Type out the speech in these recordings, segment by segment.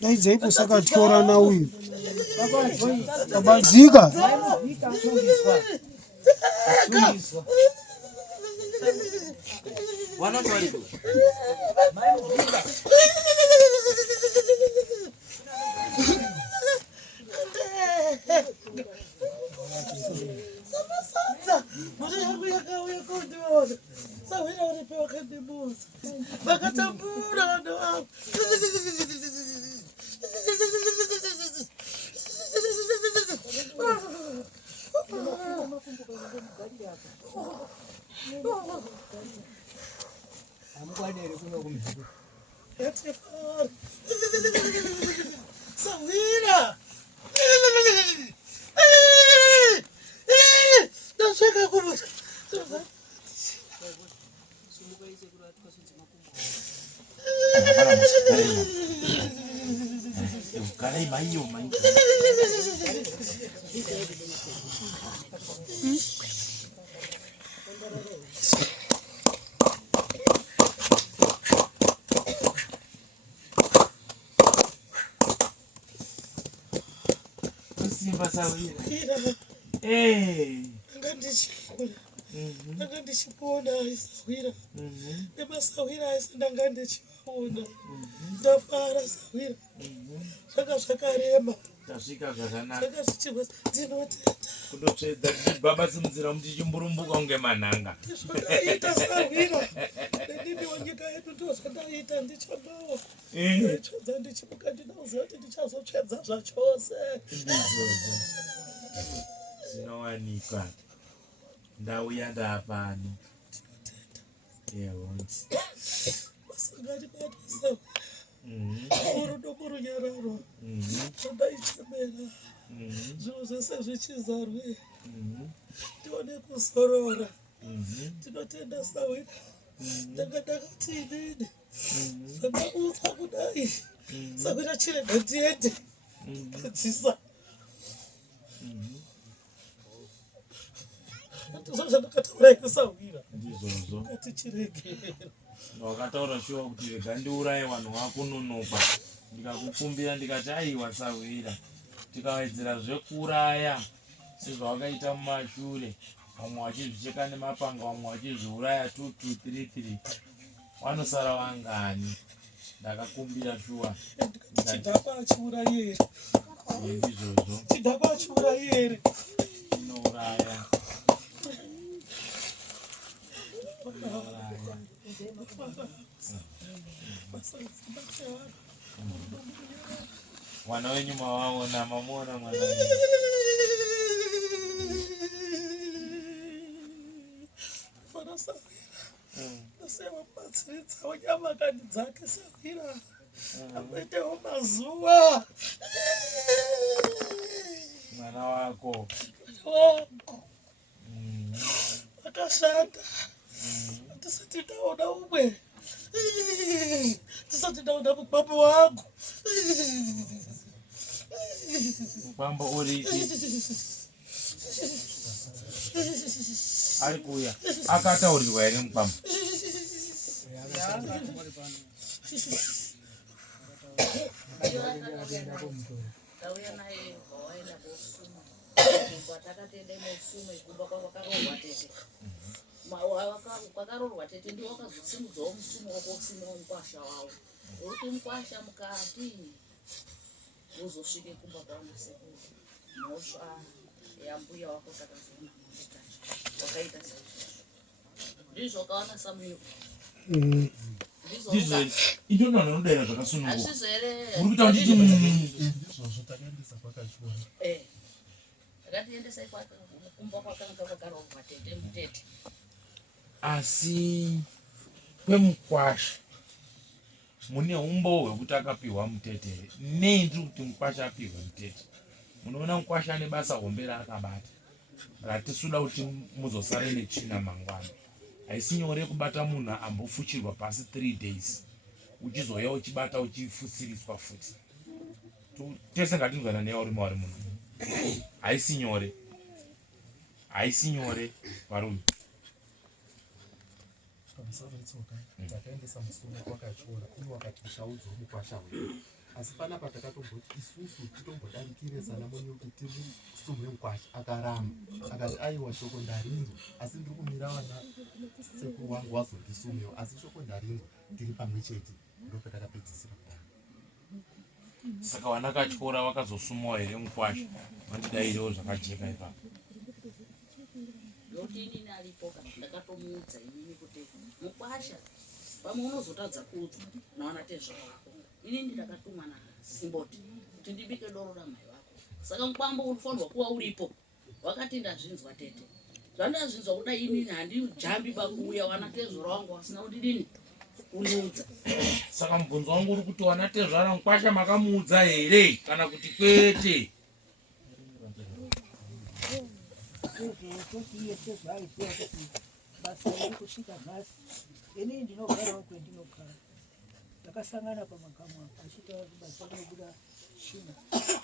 Daidzaipo saka tyorana uyu abazika Ndangandishipona Sawira. Sawira ndangandishipona. Ndafara Sawira. Zvakarema. Tasvika zvakanaka. Zvakazvichibva ndinotenda. Kutosvedza baba simuzira muchichimburumbuka unge manhanga. Ndizvodaita Sawira. Ndini wanyika yedu ndozvodaita ndichonawo. Ndichodza ndichimuka ndinoziva kuti ndichazotsvedza zvachose. Zvinowanikwa. Ndau yandapano. Yehonzi. Masangari batwa urudo murunyararo. Ndaichemera. Zviro zvose zvichizarwe. Tione kuzorora. Tinotenda Sawira. Ndakati inini. Zvakaudza kudai. Sawira chirega ndiende. Kudzisa. Ndizvozvandakataura Sawira. Ndizvozvo. Kati chirege. Wakataura shuwa kuti rega ndiuraye vanhu vakunonoka. Ndikakukumbira ndikati aiwa Sawira. Tikawedzera zvekuraya sezvawakaita mumashure. Vamwe vachizvicheka nemapanga, vamwe vachizviuraya 2, 2, 3, 3. Vanosara vangani. Ndakakumbira shuwa. Chidhakwa achiurayi here. Ndizvozvo. Chidhakwa achiurayi here. Inouraya. Wana wenyu mawaona mamuona mwana wenyu. Fara Sawira. Nasema matsiritsa wanyama kani dzake Sawira. Amwetewo mazuva. Mwana wako. Akashanda. Tisati ndaona umwe. Tisati ndaona mukbambo wangu. Mukbambo uriki. Ari kuya. Akataurirwa here mukbambo. Kwakarorwa tete ndiwo wakazosimudzawo musumo wokusima mukwasha wawo. Uri mukwasha mukati uzosvike kumba kwanasekuru. Mhosva yambuya wako takazona wakaita saizvozvo. Ndizvo wakaona Samuel. Ndizvo indona ndodaira zvakasununguka. Hazvizvo here. Uri kuita kuti Ndizvozvo takaendesa kwakachona. Takatiendesai kumba kwakanga kwakarorwa tete mutete. Asi kwemukwasha mune umbo hwekuti akapiwa mutete. Nei ndiri kuti mukwasha apiwa mutete. Munoona mukwasha ane basa hombe raakabata. Ratisuda kuti muzosare nechina mangwana. Haisi nyore kubata munhu ambofuchirwa pasi 3 days. uchizoya uchibata uchifusiriswa futi. Tese ngatinzwana newe uri mauri muno. Haisi nyore varume. Pamusoro petsoka takaendesa musume kwakachiona uye wakati uchaudza mukwasha wedu. Asi panapa takatomboti isusu titombodarikire sana muni kuti tiri sume mukwasha. Akaramba akati aiwa shoko ndarinzwa asi ndiri kumira vana sekuru wangu wazondisumewo asi shoko ndarinzwa tiri pamwe chete. Ndopatakapedzisira. Saka vana kachikora vakazosumawo here mukwasha vandidairewo zvakajeka ipapo. Ndokuti inini alipo kana ndakatomuudza inini kuti mukwasha pamwe unozotadza kuudzwa nawana tezvo wako. Inini ndakatumwa naSimboti kuti ndibike doro ramai wako. Saka mukwambo unofanirwa kuva uripo. Wakati ndazvinzwa tete. Zvandazvinzwa kudai inini handijambi pakuuya wana tezvo wangu wasina kudidini kundiudza. Saka mubvunzo wangu uri kuti wana tezvo ara mukwasha makamuudza here kana kuti kwete? Ini ndinogara kwendinogara takasangana pamagamu achitaura kuti basa rinobuda China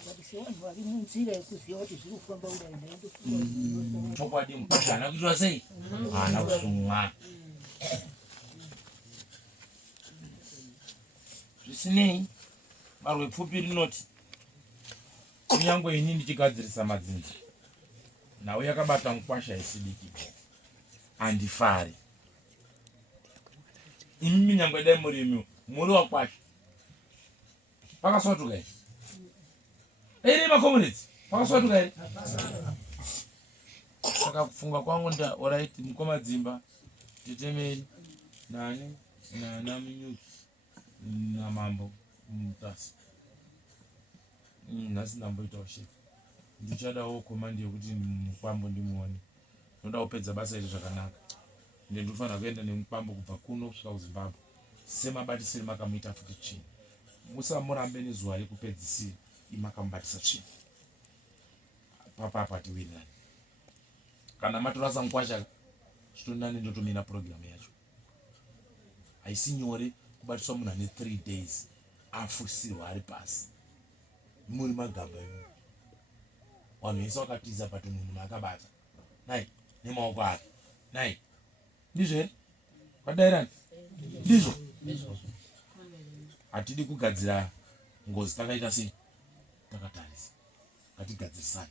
but sevanhu vari munzira yekuziva kuti zviri kufamba kudai ndaindofunga chokwadi mukwasha haana kuitwa sei? Haana kusumwa. Zvisinei barwe pfupi rinoti kunyange ini ndichigadzirisa madzinza nawe yakabata mukwasha isidiki handifari. Imi nyangwe dai murimi muri wakwasha pakaswatuka here? Iri makomunitsi pakaswatuka here? Saka kufunga kwangu nda alright mukomadzimba Tetemeri nani na Munyuki na Mambo Mutasi. Nhasi ndamboitawo shefu. Ndichadawo komandi yokuti mukwambo ndimuone. Ndoda kupedza basa iri zvakanaka. Ndinofanira kuenda nemukwambo kubva kuno kusvika kuZimbabwe. Semabatisiro makamuita futi Tsvina. Musamurambe nezuva rekupedzisira imakamubatisa Tsvina. Papa tiwirirane. Kana matorasa mukwasha chitonani ndotomira program yacho. Haisi nyore kubatiswa munhu ane 3 days afusirwa ari pasi. Muri magamba emu. Vanhu vese vakatiza pati munhu makabata. Nai, nemaoko ake. Nai. Ndizvo here? Kwadairani? Ndizvo? Hatidi kugadzira ngozi takaita sei? Takatarisa. Ngatigadzirisane.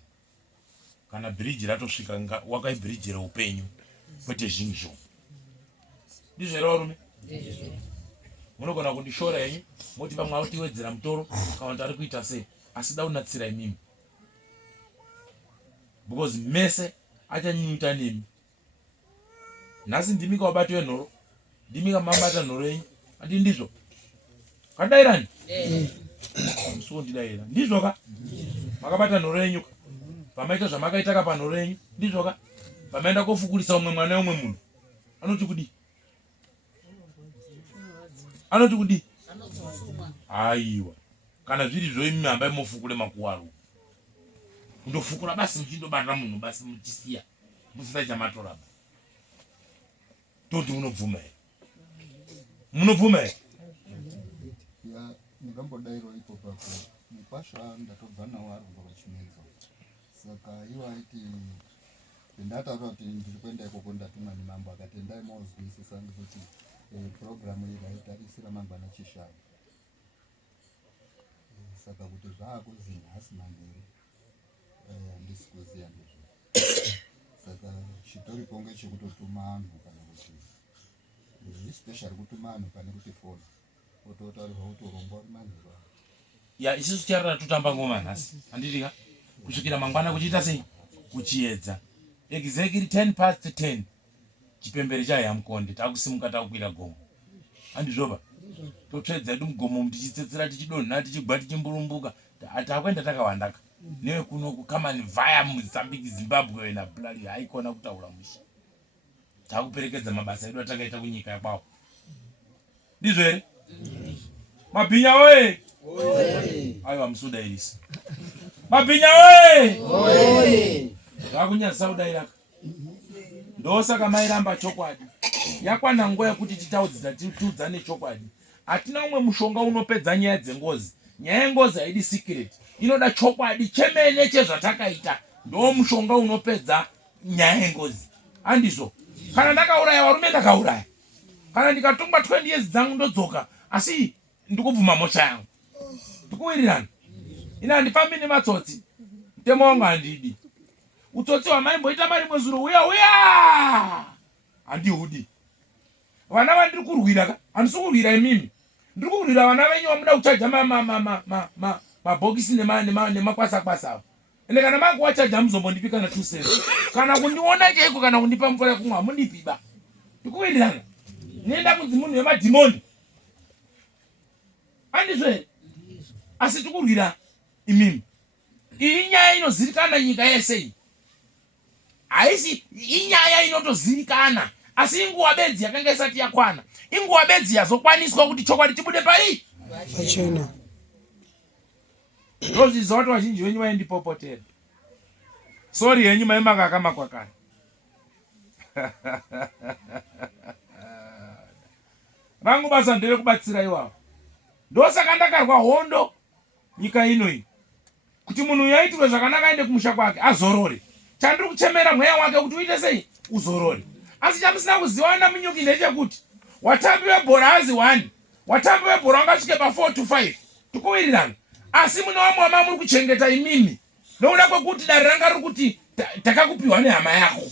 Kana bridge ratosvika wakaibridge reupenyu kwete zvinhu zvo. Ndizvo here varume? Munogona kundishora yenyu moti vamwe autiwedzera mutoro kana kuti ari kuita sei asi da unatsira imimi. Because mese achanyunyuta nemi. Nhasi ndimika wabati wenhoro. Ndimika mambata nhoro yenyu. Andi ndizvo? Kadairani? Musuwo ndidaira. Ndizvo ka? Makabata nhoro yenyu ka? Pamaita zvamakaita ka panhoro yenyu. Ndizvo ka? Pamaenda kofukurisa umwe mwana umwe munhu. Anoti kudi? Anoti kudi? Aiwa. Kana zviri zvo imi hambai mofukure makuwaro. Kundofukura basi muchindobata munhu basi muchisiya. Musina chamatora. Toti munobvuma here? Munobvuma here? Ya ndingambodairo ipo papo mukwasha ndatobva nawo ari kubva kuChimedza. Saka iwo aiti ndataura kuti ndiri kuenda ikoko ndatuma neMambo akati endai mozwisisa ngekuti programu iyi yaitarisira mangwana chishanu. Saka kuti zvaakuzi nhasi mangere handisi kuziya ndizvo. Saka chitoripo ngechekutotuma anhu kana kuti especially kutuma anhu pane kuti foni ototaurirwa kuti urongwa uri manhero. Ya isusu tiarira totamba ngoma nhasi. Handiti ka? Kusvikira mangwana kuchiita sei? Kuchiedza. Exactly 10:10. Chipembere chaYamkonde takusimuka takukwira gomo. Handizvoba? Totsvedza mugomo tichitsetsera tichidonha tichigwa tichimburumbuka. Takwenda takawandaka. Newe kuno kukamani vaya Mozambique Zimbabwe na Bulgaria haikona kutaura musha. Takuperekedza mabasa edu atakaita kunyika yakwawo. Ndizvo here? Mabhinya we! Aiwa musudairisa. Mabhinya we! Vakunyasa kudairaka. Ndosaka mairamba chokwadi. Yakwana nguva yekuti titaudzana chokwadi. hatina umwe mushonga unopedza nyaya dzengozi. Nyaya yengozi haidi secret, inoda chokwadi chemene chezvatakaita, ndo mushonga unopedza nyaya yengozi. Handizvo, kana ndakauraya varume ndakauraya, kana ndikatongwa 20 years dzangu ndodzoka, asi ndikubvuma mhosva yangu. Ndikuwirirana, ina handifambi nematsotsi, mutemo wangu handidi. Utsotsi hwamaimboita mari mwezuro uya handihudi. Vana vandiri kurwira, handisi kurwira imimi, ndiri kurwira vana venyu vamuda kuchaja mabhokisi nemakwasa-kwasa avo. Ende kana mangu wachaja muzombondipika na 2 cents. Kana kundiona chaiko kana kundipa mvura yekumwa hamundipiba. Ndikuwirirana, nienda kunzi munhu wemadhimoni. Handizve, asi tikurwira imimi. Iyi nyaya inozivikanwa nyika yese iyi. Haisi inyaya inotozivikanwa, asi inguva bedzi yakanga isati yakwana. Inguva bedzi yazokwaniswa kuti chokwadi chibude pari pachena. Ndozviziva kuti vazhinji venyu vaindipopotera. Sori henyu maimaka makwakana. Rangu basa nderekubatsira iwavo. Ndosaka ndakarwa hondo nyika ino iyi, kuti munhu yaitirwe zvakanaka aende kumusha kwake azorore. Chandiri kuchemera mweya wake kuti uite sei uzorore. Asi chamusina kuziva namunyuki ndechekuti watambi webhora hazi 1, watambi webhora wangasvike pa4 to 5. Tikuwirirana, asi mune wamwe wama muri kuchengeta imimi nokuda kwekuti dare ranga riri kuti takakupiwa nehama yako.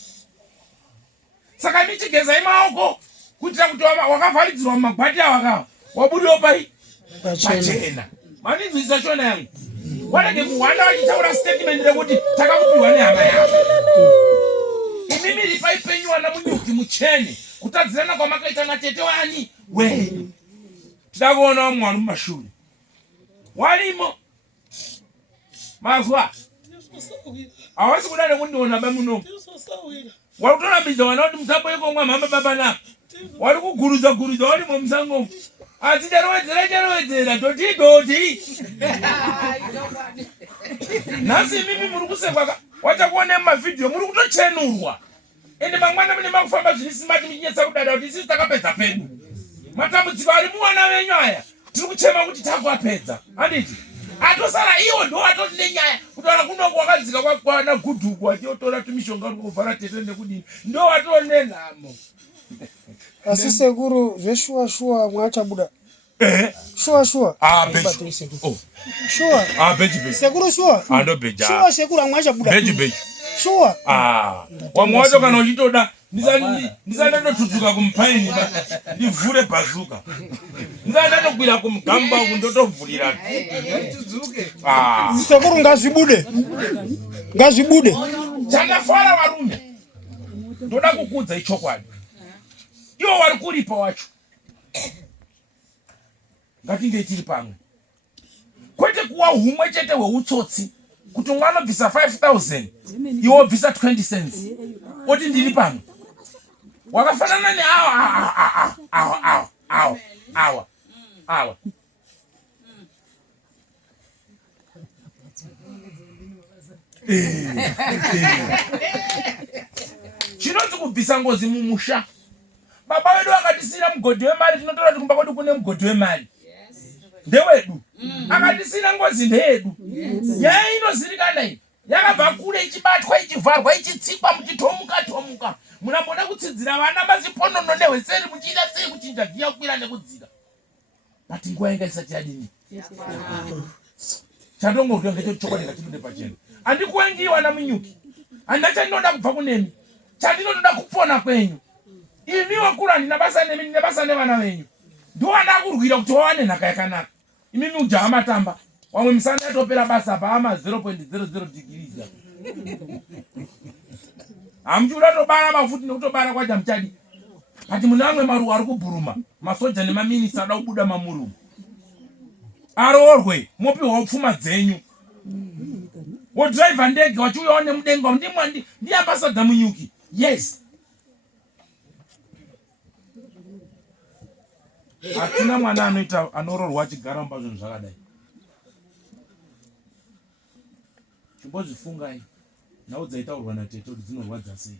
Saka michigezai maoko kuitira kuti wakavharidzirwa mumagwati awakawa wabudiwo pai pachena. Maninzwisa shona yangu, warege kuhwanda vachitaura statement rekuti takakupiwa nehama yako. Imimi ripai penyu wana munyuki muchene kutadzirana kwamakaita natete wani wenyu. Tida kuona vamwe vari mumashure warimo mazwa hawasi kuda nekundiona bamunomu. Wari kutorambidza vana kuti musambo yekomwa mhamba baba napa, wari kugurudza warimo musangomo. Asi charowedzera doti nhasi imimi muri kusekwa, wachakuone mumavhidhiyo muri kutochenurwa. Ende mangwana mune makufamba zviri simati muchinyetsa kudada kuti isisi takapedza pedu. Matambudziko ari muvana venyu aya tiri kuchema kuti takuapedza. Handiti atosara iwo ndo atoti nenyaya kutaura kunoko wakadzika kwakwana gudhuku achiotora tumishonga tukuvhara tete nekudini ndo watone nhamo. Asi sekuru zveshuwa mwachabuda. Shuwa. Shuwa. Sekuru shuwa. Ando beja. Shuwa sekuru mwachabuda. Beji. Shuwa. Wamwe wacho kana uchitoda ndisandotudzuka kumupaini ndivhure bhazuka. Ndisandatokwira kumugamba uku ndotovhurira. Sekuru ngazvibude. Chandafara varume. Ndoda kukudza ichokwadi. Iwo wari kuripa wacho. Ngatinge tiri pamwe. Kwete kuwa humwe chete hweutsotsi kuti mwana bvisa 5,000 iwo bvisa 20 cents. Oti ndiri pamwe. Wakafanana ne awa. Chinonzi kubvisa ngozi mumusha. Baba wedu akatisira mugodhi wemari, tinotora kuti kumba kwedu kune mugodhi wemari. Ndewedu. Akatisira ngozi ndeyedu. Nyaya inozivikanwa iyi yakabva kure ichibatwa ichivharwa ichitsikwa muchitomuka. Munamboda kutsidzira vana maziponono nehweseri muchiita sei kuchinja giya kukwira nekudzika. Bati nguva yanga isati yadini. Chandongorwa ngechoti chokwadi ngatibude pachena. Handikuwengiwa namunyuki. Handina chandinoda kubva kunemi. Chandinoda kupona kwenyu. Imi wakura ndina basa nemi, ndine basa nevana venyu. Ndo wanda kurwira kuti wawane nhaka yakanaka. Imimi ujaha matamba. Wamwe misana yatopera basa paama 0.00 degrees. Hamchuda tobara mafuti nekutobara kwacha mchadi. Ati muna amwe maruwa ari kubhuruma. Masoja nemaminista ada kubuda mamuru. Aroorwe, mopiwa upfuma dzenyu. Wodriver ndege wachiuyawo nemudenga ndi ambassador munyuki. Yes. Hatina mwana anoroorwa achigara mumba zvinhu zvakadai. Chimbozvifungai nhau dzaitaurwa natete kuti dzinorwadza sei.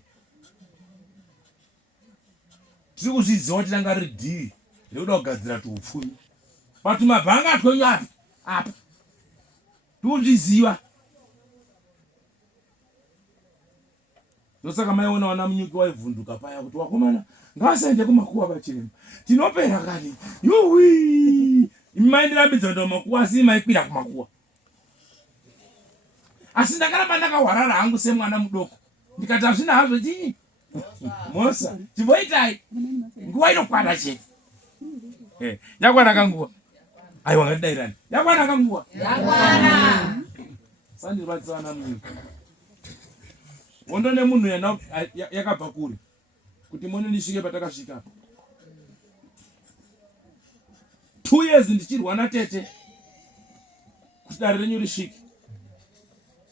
Tiri kuzviziva kuti ranga riri dhiri rekuda kugadzira tuhupfumi. patumabhanga twenyu apa tuzviziva. Ndosaka maiona wana Munyuki waivhunduka paya kuti wakomana ngavasaende kumakuwa pachiremba tinopera kani yuwi maindirambidza ndo makuwa asi maikwira kumakuwa. Asi ndakaramba ndakahwarara hangu semwana mudoko ndikati hazvina hazvo chii mosa chimboitai nguva inokwana chete. Yakwana kanguva aiwa ngatidairani yakwana kanguva sandirwadzisa wana Munyuki wondo nemunhu yakabva kuri kuti mone ndisvike patakasvika 2 years ndichirwa natete kuti dare renyu risvike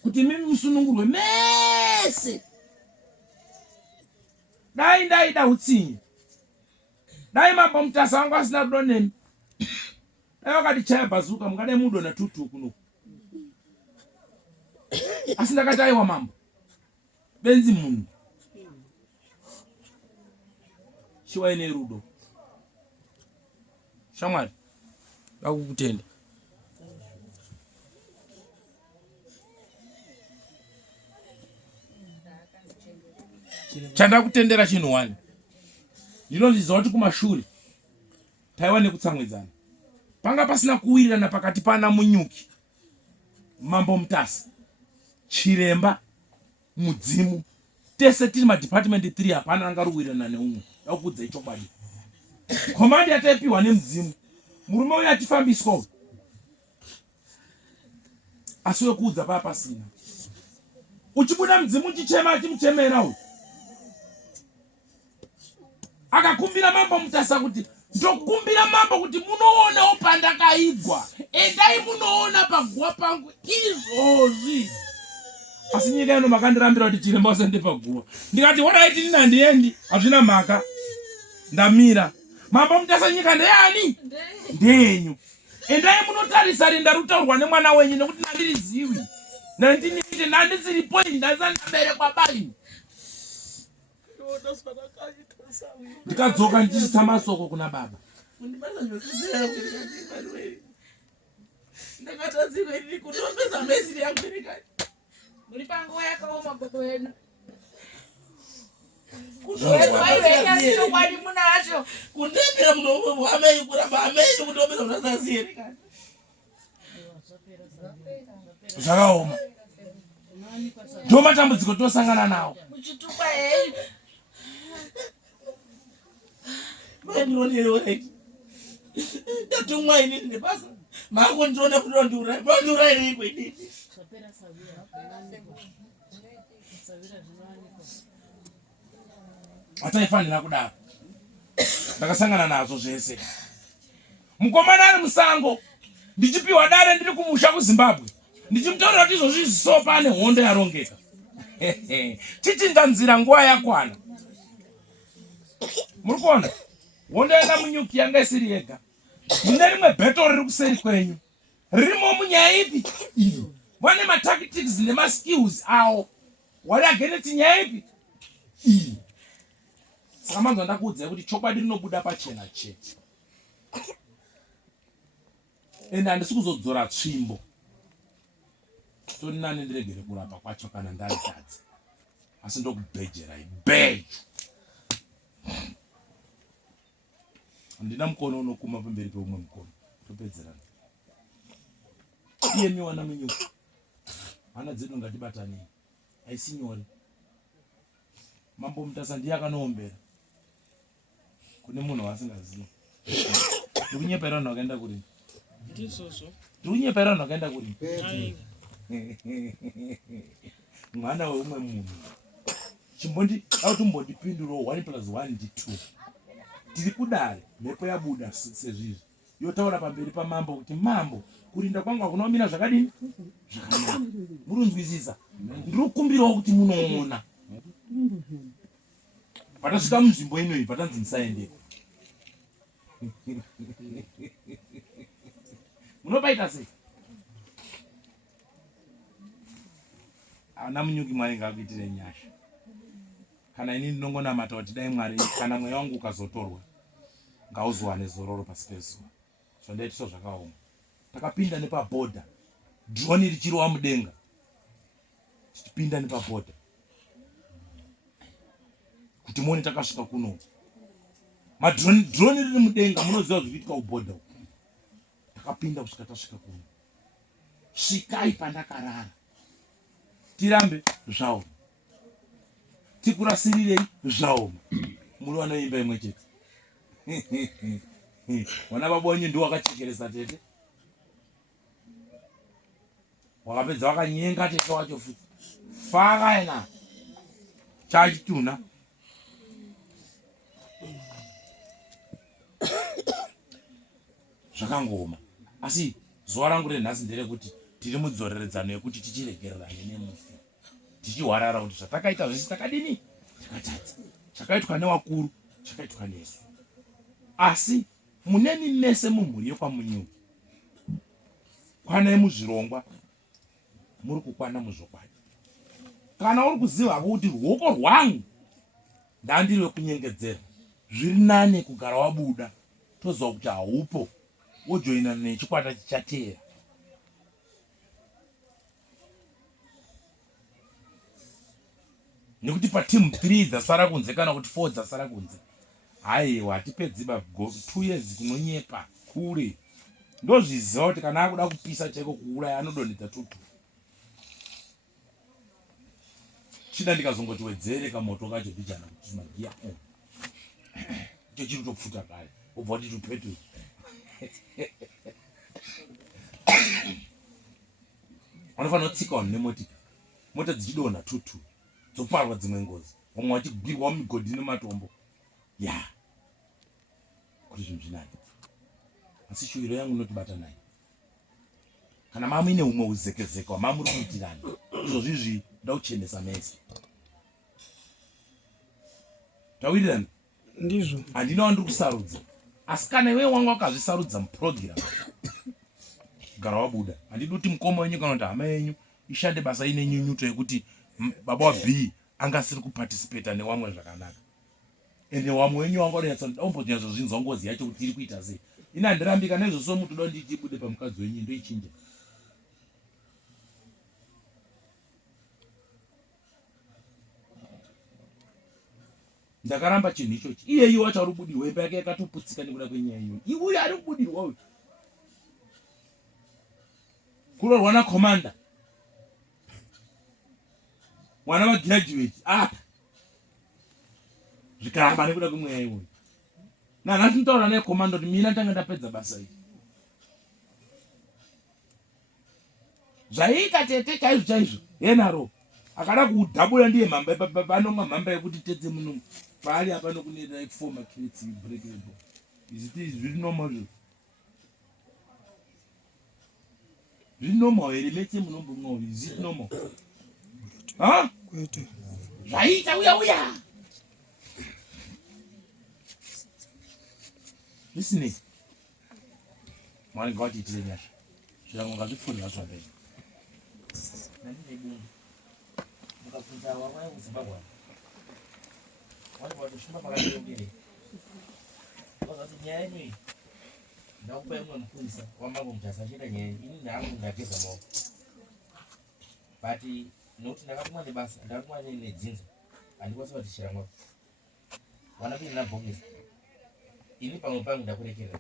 kuti mimi musunungurwe mese. Dai ndaida utsinye, dai mambo Mutasa wangu asina rudo nemi, dai wakatichaya bhazuka mungadai mudo na tutu kuno. Asi ndakati aiwa mambo benzi munhu chiwaine rudo. Shamwari ndakukutenda. Chandakutendera chinhu wani ndinozviziva kuti kumashure taiva nekutsamwidzana, panga pasina kuwirirana pakati pana Munyuki, mambo Mutasa, chiremba, mudzimu, tese tiri madepartment 3 hapana anga ruwirirana neumwe. Ndakukuudzai chokwadi, komandi yataipiwa nemudzimu murume uyu atifambiswa uyu, asi wekuudza paya pasina. Uchibuda mudzimu uchichema achimuchemera uyu akakumbira mambo Mutasa kuti ndokumbira mambo kuti munoonawo pandakaigwa, endai munoona paguwa pangu izvozvi. Asi nyika ino makandirambira kuti chiremba usende paguwa. Ndikati waraiti ndini handiendi, hazvina mhaka, ndamira. Mambo Mutasa nyika ndeyani? Ndenyu. Endai munotarisa rinda rutaurwa nemwana wenyu nekuti ndandirizivi. Nandinite ndandisiripo ndaberekwa bai. Ndikadzoka ndichisa masoko kuna baba. Ndakatadzirwa ndiri kutombeza mesiri yangu ndikati muri panguva yakaoma gogo yenu kutoaiwenyasirokwadi munacho kundembera munomo hamei kuramba hamei kutombeza munasaziye ndikati zvakaoma. Ndo matambudziko tosangana nawo. muchitupa hei ndinoneroreiki ndatumwa inini nebasa mangu ndinoda kudondiurai kwedini ataifanira kudaro. Ndakasangana nazvo zvese. Mukomana ari musango ndichipiwa dare ndiri kumusha kuZimbabwe ndichimutaurira kuti izvozvi zvisopa ane hondo yarongeka. Tichinda nzira nguva yakwana. Muri kuona hondo yana Munyuki yanga isiri yega, mune rimwe bheto riri kuseri kwenyu ririmo munyaya ipi iyi. Vane matactics nemaskills awo wari ageneti nyaya ipi iyi. Saka manzwa ndakuudzai kuti chokwadi rinobuda pachena chete. Ende handisi kuzodzora tsvimbo tori nani ndiregere kurapa kwacho kana ndaritadzi, asi ndokubhejerai bheju. Handina mukono unokuma pamberi peumwe mukono, topedzerana. Iyemi wana Munyuki, hana dzedu ngatibatanei, haisi nyore. Mambo Mutasa ndiye akanoombera kune munhu waasingazivi. Ndikunyepera vanhu vakaenda kuri. Ndikunyepera vanhu vakaenda kuri. Mwana weumwe munhu. Chimbondi auti mbondipindurawo 1 + 1 = 2. Tiri kudare mhepo yabuda sezvizvi yotaura pamberi pamambo kuti mambo kurinda kwangu hakunomira zvakadini zvakanaka. Murunzwisisa? Ndiri kukumbirawo kuti munoona. Patasvika munzvimbo inoyi patanzi musaendeko. Munobaita sei? Ana Munyuki Mwari ngakuitire nyasha. Kana ini ndinongonamata kuti dai Mwari kana mweya wangu ukazotorwa ngauzowane zororo pasi pezuva. Sondaitiso zvakaoma. Takapinda nepabhodha. Drone richirowa mudenga. Tichipinda nepabhodha. Kuti muone takasvika kuno. Drone riri mudenga munoziva zvikuitika kubhodha. Takapinda kusvika tasvika kuno. Svikai pandakarara. Tirambe zvaoma. Tikurasirirei zvaoma. Muri wana imba imwe chete. Wana baba wenyu ndiwo wakachekeresa tete. Wakapedza wakanyenga tete wacho futi. Fakaena. Chachituna. Zvakangoma. Asi zuva rangu renhasi nderekuti tiri mudzoreredzano yekuti tichiregererane nemufi. Tichihwarara kuti zvatakaita zvese takadini? Takatadza. Chakaitwa nevakuru, chakaitwa nesu. Asi muneni nese mumhuri yekwamunyuki. Kwanai muzvirongwa muri kukwana muzvokwadi. Kana uri kuziva kuti ruoko rwangu ndandiri wekunyengedzera, zviri nane kugara wabuda toziva kuti haupo wojoina nechikwata chichateera. Nekuti patimu 3 dzasara kunze kana kuti 4 dzasara kunze, haiwa hatipedziba 2 years kunonyepa kure. Ndozviziva kuti kana akuda kupisa chaiko kuuraya anodonhedza tutu. Chida ndikazongoti wedzere kamoto kacho dijana kuti magiya icho chiri kutopfuta kare ubva kuti tupetu. Wanofanira kutsikawo nemotika, mota dzichidonha tutu dzoparwa dzimwe ngozi, vamwe vachigwirwa mumigodhi nematombo. Ya kuti zvinhu zvinani. Asi shuwiro yangu inotibata nayo. Kana mama ine humwe uzekezeka wamama muri kuitirani, izvozvizvi ndoda kuchenesa mese. Tawirirana? Ndizvo. Handina wandiri kusarudza. Asi kana iwe wangu wakazvisarudza muprogram, gara wabuda. Handidi kuti mukoma wenyu kana kuti hama yenyu ishande basa ine nyunyuto yekuti baba wa B angasiri kuparticipate newamwe zvakanaka. Ende wamwe wenyu wanga unombonyatso zvinzwa ngozi yacho kuti iri kuita sei. Ina ndirambika nezvo so mutu dondi chibude pamukadzi wenyu ndoichinja. Ndakaramba chinhu ichochi. Iyeyi wacho ari kubudirwa, imba yake yakatoputsika nekuda kwenyaya iyoyi. Iwe ari kubudirwa uyu. Kurorwa nakomanda. Mwana vagraduate apa. Zvikaramba nekuda kwemweya iyoyi. Nhasi ndinotaura nekomanda kuti mina ndanga ndapedza basa iri. Zvaita tete chaizvo chaizvo yenaro. Akada kudhabura ndiye mhamba panomwa mhamba yekuti tedze munomu. Paari hapano kuneda like 4 makrits breakable. Is it really normal? Really normal? Metse munombo ngo. Is it normal? Huh? Kwete. Zvaita uya. Listen. Mwari ngawatitire nyasha. Zvirango ngazvipfuurira zvamberi. Nandine mukabvunza wamai muZimbabwe. Wani watoshuma pakati pemberi. Wazati nyaya yenyu iyi ndakupa imwe mupurisa wamangu mutasa achida nyaya ini ndangu ndageza maoko. But nokuti ndakatumwa nebasa, ndakatumwa nedzinza, handikwanisa kutichira mwako. Wana bini nabhokisi. Ini pamwe pangu ndakurekerera.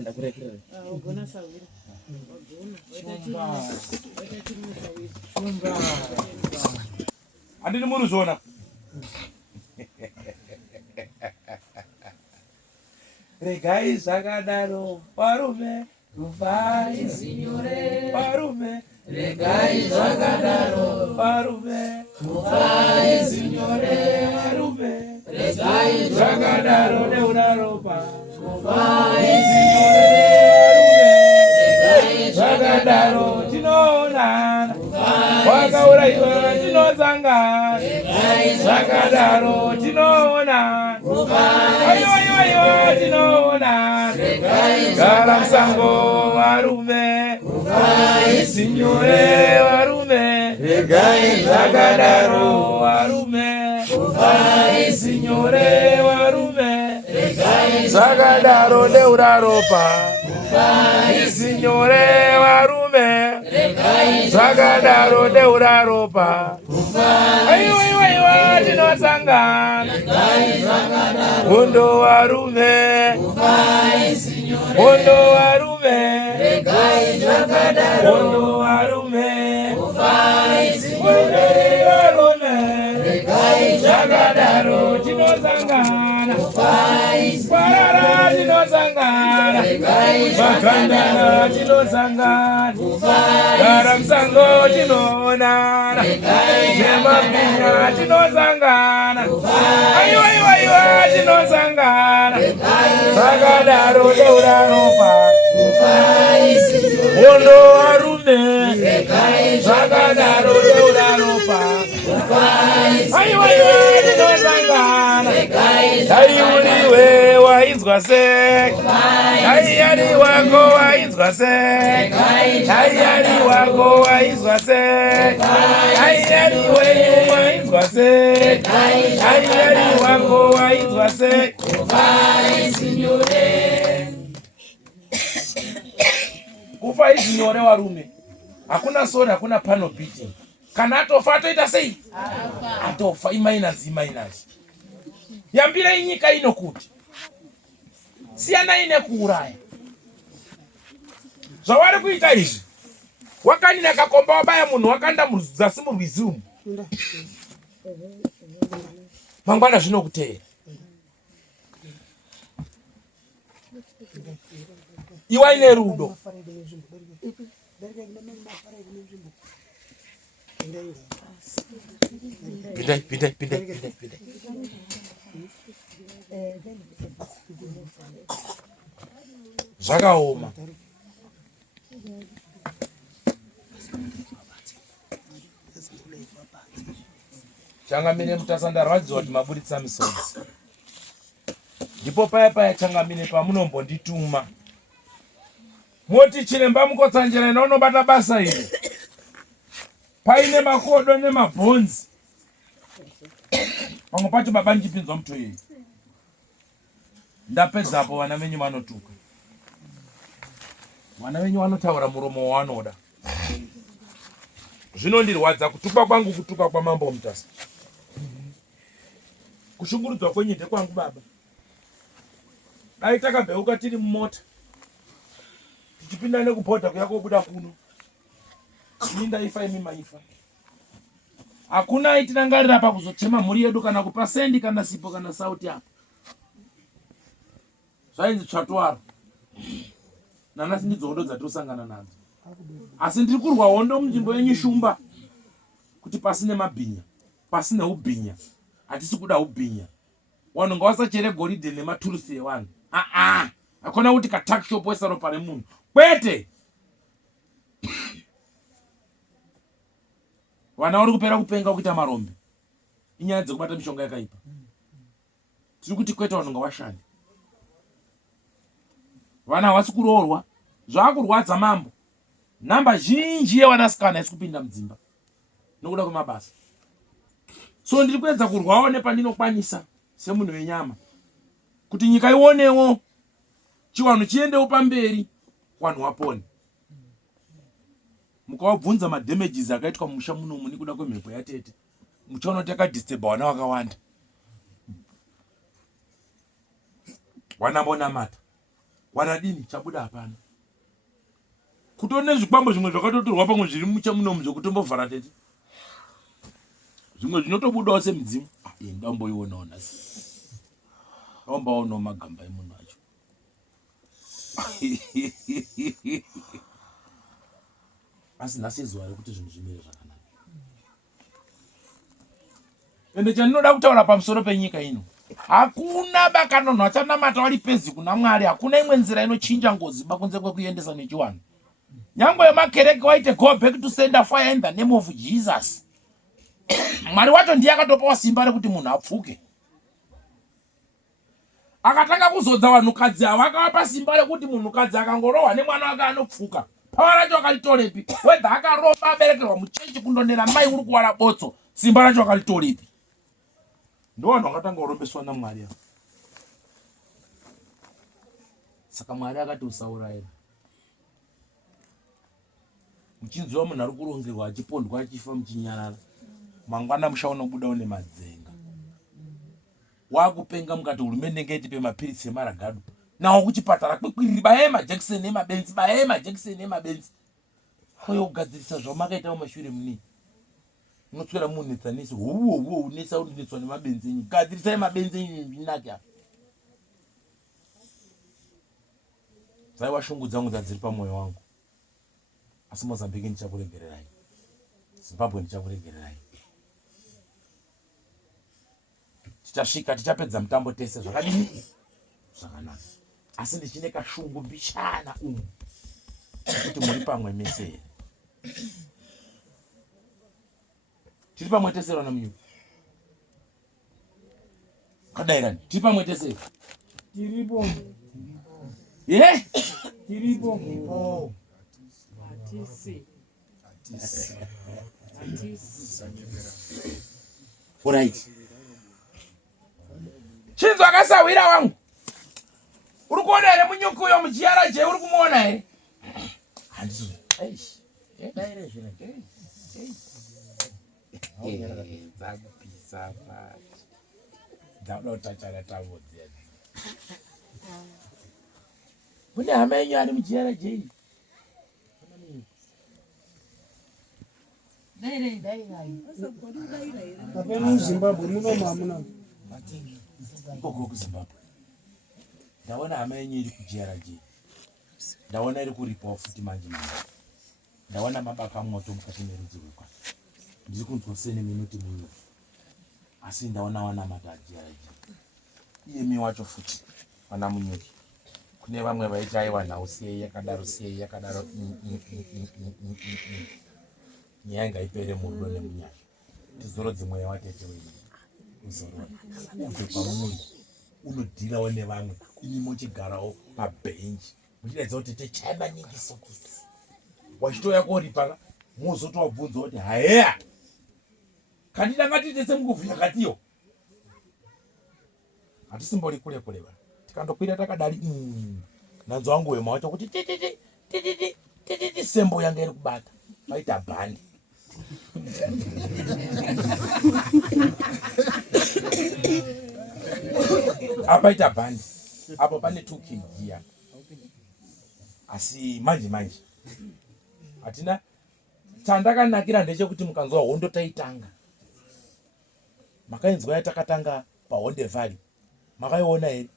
Ndakurekerera. Ugona sawira. Handini muri zona. Regai zvakadaro parume kufai zinyore parume. Regai zvakadaro parume kufai zinyore parume. Regai zvakadaro neunaropa kufai zinyore parume. Regai zvakadaro tinoonana wakauraiwa tinosangana. Regai zvakadaro tinoonana aiwa tinoonana. Gara musango varume sinyore varume, regai zvakadaro varume, kufai sinyore varume, regai zvakadaro deura ropa, kufai sinyore varume, regai zvakadaro deura ropa, aiwa tinosangana, hondo varume, hondo varume, hondo varume, zvakadaro tinosangana, kwarara tinosangana, makandana tinosangana, gara musango tinoonana, nemabhinya tinosangana, aiwa tinosangana, zvakadaro deura ropa, hondo varume, zvakadaro deura ropa, aiwa tinosangana, daiuriwe wainzwa sei, daiari wako wainzwa sei, daiari wako wainzwa sei, daiari wenyu wainzwa sei, daiari wako wainzwa sei, kufa izinyore varume, hakuna sori, hakuna pano beating. Kana atofa atoita sei? Atofa imainazi. Yambira inyika ino kuti siyana ine kuuraya. Zvavari kuita izvi, wakanina kakomba wabaya munhu wakanda muzasi murwizi umu, mangwana zvinokuteera. Iwa ine rudo, pindai. Zvakaoma. Changamine mutasandarwadziwa kuti maburitsa misodzi. Ndipo paya changamine pamunombondituma. Moti chiremba mukotsanjera inonobata basa iri. Paine makodo nemabhonzi. Pamwe pacho baba ndipinzwa mutoyei. Ndapedzapo vana venyu vanotuka. Vana venyu vanotaura muromo wavanoda. Zvinondirwadza kutuka kwangu, kutuka kwamambo mutasa. Kushungurudzwa kwenyu ndekwangu baba. Dai takabheuka tiri mumota, tichipinda nekubhodha kuya kobuda kuno, ini ndaifa imi maifa. Hakuna aitirangarira pakuzochema mhuri yedu kana kupa sendi kana sipo kana sauti apa. Zvainzi tsvatwara. Nanasi ndidzo hondo dzatosangana nadzo. Asi ndiri kurwa hondo munzvimbo yenyu Shumba kuti pasine mabhinya, pasine ubhinya. Hatisi kuda ubhinya. Vanhu ngavasachere goridhe nematurusi evanhu. Hakuna kuti katakshop wesaropa remunhu. Kwete! Vana vari kupera kupenga kuita marombe. Inyaya dzekubata mishonga yakaipa. Tiri kuti kwete vanhu ngavashande. Vana havasi kuroorwa. Zvaakurwadza mambo. Namba zhinji yevanasikana isi kupinda mudzimba nokuda kwemabasa. So ndiri kuedza kurwawo nepandinokwanisa semunhu wenyama, kuti nyika ionewo chiwanhu chiendewo pamberi, wanhu wapone. Mukavabvunza madamages akaitwa mumusha munomu nekuda kwemhepo yatete, muchaona kuti yakadisturba vana vakawanda. Wanambonamata, wanadini, chabuda hapana. Kutone zvikwambo zvimwe zvakatotorwa pamwe zviri mumusha munomu zvokutombovhara tete. Zvimwe zvinotobudawo semidzimu. Ndamboionawo nhasi. Ndamboona magamba emunhu acho. Asi nhasi zuva rekuti zvinhu zvimire zvakanaka. Ende chandinoda kutaura pamusoro penyika ino, hakuna bakanonhu achanamata vari pezi kuna Mwari. Hakuna imwe nzira inochinja ngozi bakunze kwekuendesa nechiwanhu. Nyangwe makereke waite go back to sender fire in the name of Jesus. Mwari wacho ndiye akatopawo simba rekuti munhu apfuke. Akatanga kuzodza vanhukadzi ava, akavapa simba rekuti munhukadzi akangorohwa nemwana wake anopfuka pawa racho akalitorepi? Wedha akaromba aberekerwa muchechi kundonera mai uri kuwara botso, simba racho akalitorepi? Ndo vanhu vakatanga kurombeswa naMwari ava. Saka Mwari akati usaurayira. Muchinzwa munhu ari kurongerwa achipondwa achifa muchinyarara, mangwana musha unobuda une madzenga. Wakupenga mukati hurumende ngetipe mapirisi emaragadu. Nawo kuchipatara kwikwiriri baye majekiseni emabenzi, baye majekiseni emabenzi. Koyo kugadzirisa zvamakaita mumashure muni. Munotswera munetsanisi, huo unesa unetswa nemabenzi enyu. Gadzirisai mabenzi enyu zvinake apa. Dzaiwa shungu dzangu dzadziri pamwoyo wangu. Asi Mozambique ndichakuregererai. Zimbabwe ndichakuregererai. Tichasvika tichapedza mutambo tese zvakadini? Zvakanaka. Asi ndichine kashungu mbishana umu kuti muri pamwe mese here. Tiri pamwe tese rona munyu. Kadairani, tiri pamwe tese. Tiripo. Ye? Tiripo. Atisi. Alright. Chinzo akasawira wangu. Uri kuona here munyuku uyo muchiara je uri kumuona here? Handisi. Eish. Daire zvino. Dzakupisa pati. Ndauda kutachana tavo dzedzi. Mune hama yenyu ari muchiara je? Apena muZimbabwe muno mamuna. Ikoko kuZimbabwe. Ndaona hama yenyu iri kuJRG. Ndaona iri kuripawo futi manje manje. Ndaona mabaka moto mukati merudzi rwekwa. Ndiri kunzwa sene minoti munyu. Asi ndaona wana mata JRG. Iyemi wacho futi wana munyuki. Kune vamwe vaiti aiwa nhau siyei yakadaro siyei yakadaro. Nyaya ngaipere murudo nemunyasha. Tizorodze mweya watete wenyu. Uzorora. Kubve pamuri unodhirawo nevamwe. Imi muchigarawo pabhenji. Muchidaidza kuti techai maningi sokisi. Wachitoya koripaka muzotobvunza kuti hayeya. Kandida ngatitese muguvu yakatiyo. Hatisimbori kule kule bana. Tikandokwira takadari nanzo wangu wema wacho kuti titi sembo yanga iri kubata. Paita bhandi. Apaita bhandi. Apo pane 2 kg ya. Asi manje. Atina chandakanakira ndechekuti mukanzwa hondo taitanga. Makainzwa yatakatanga paHonde Valley. Makaiona here?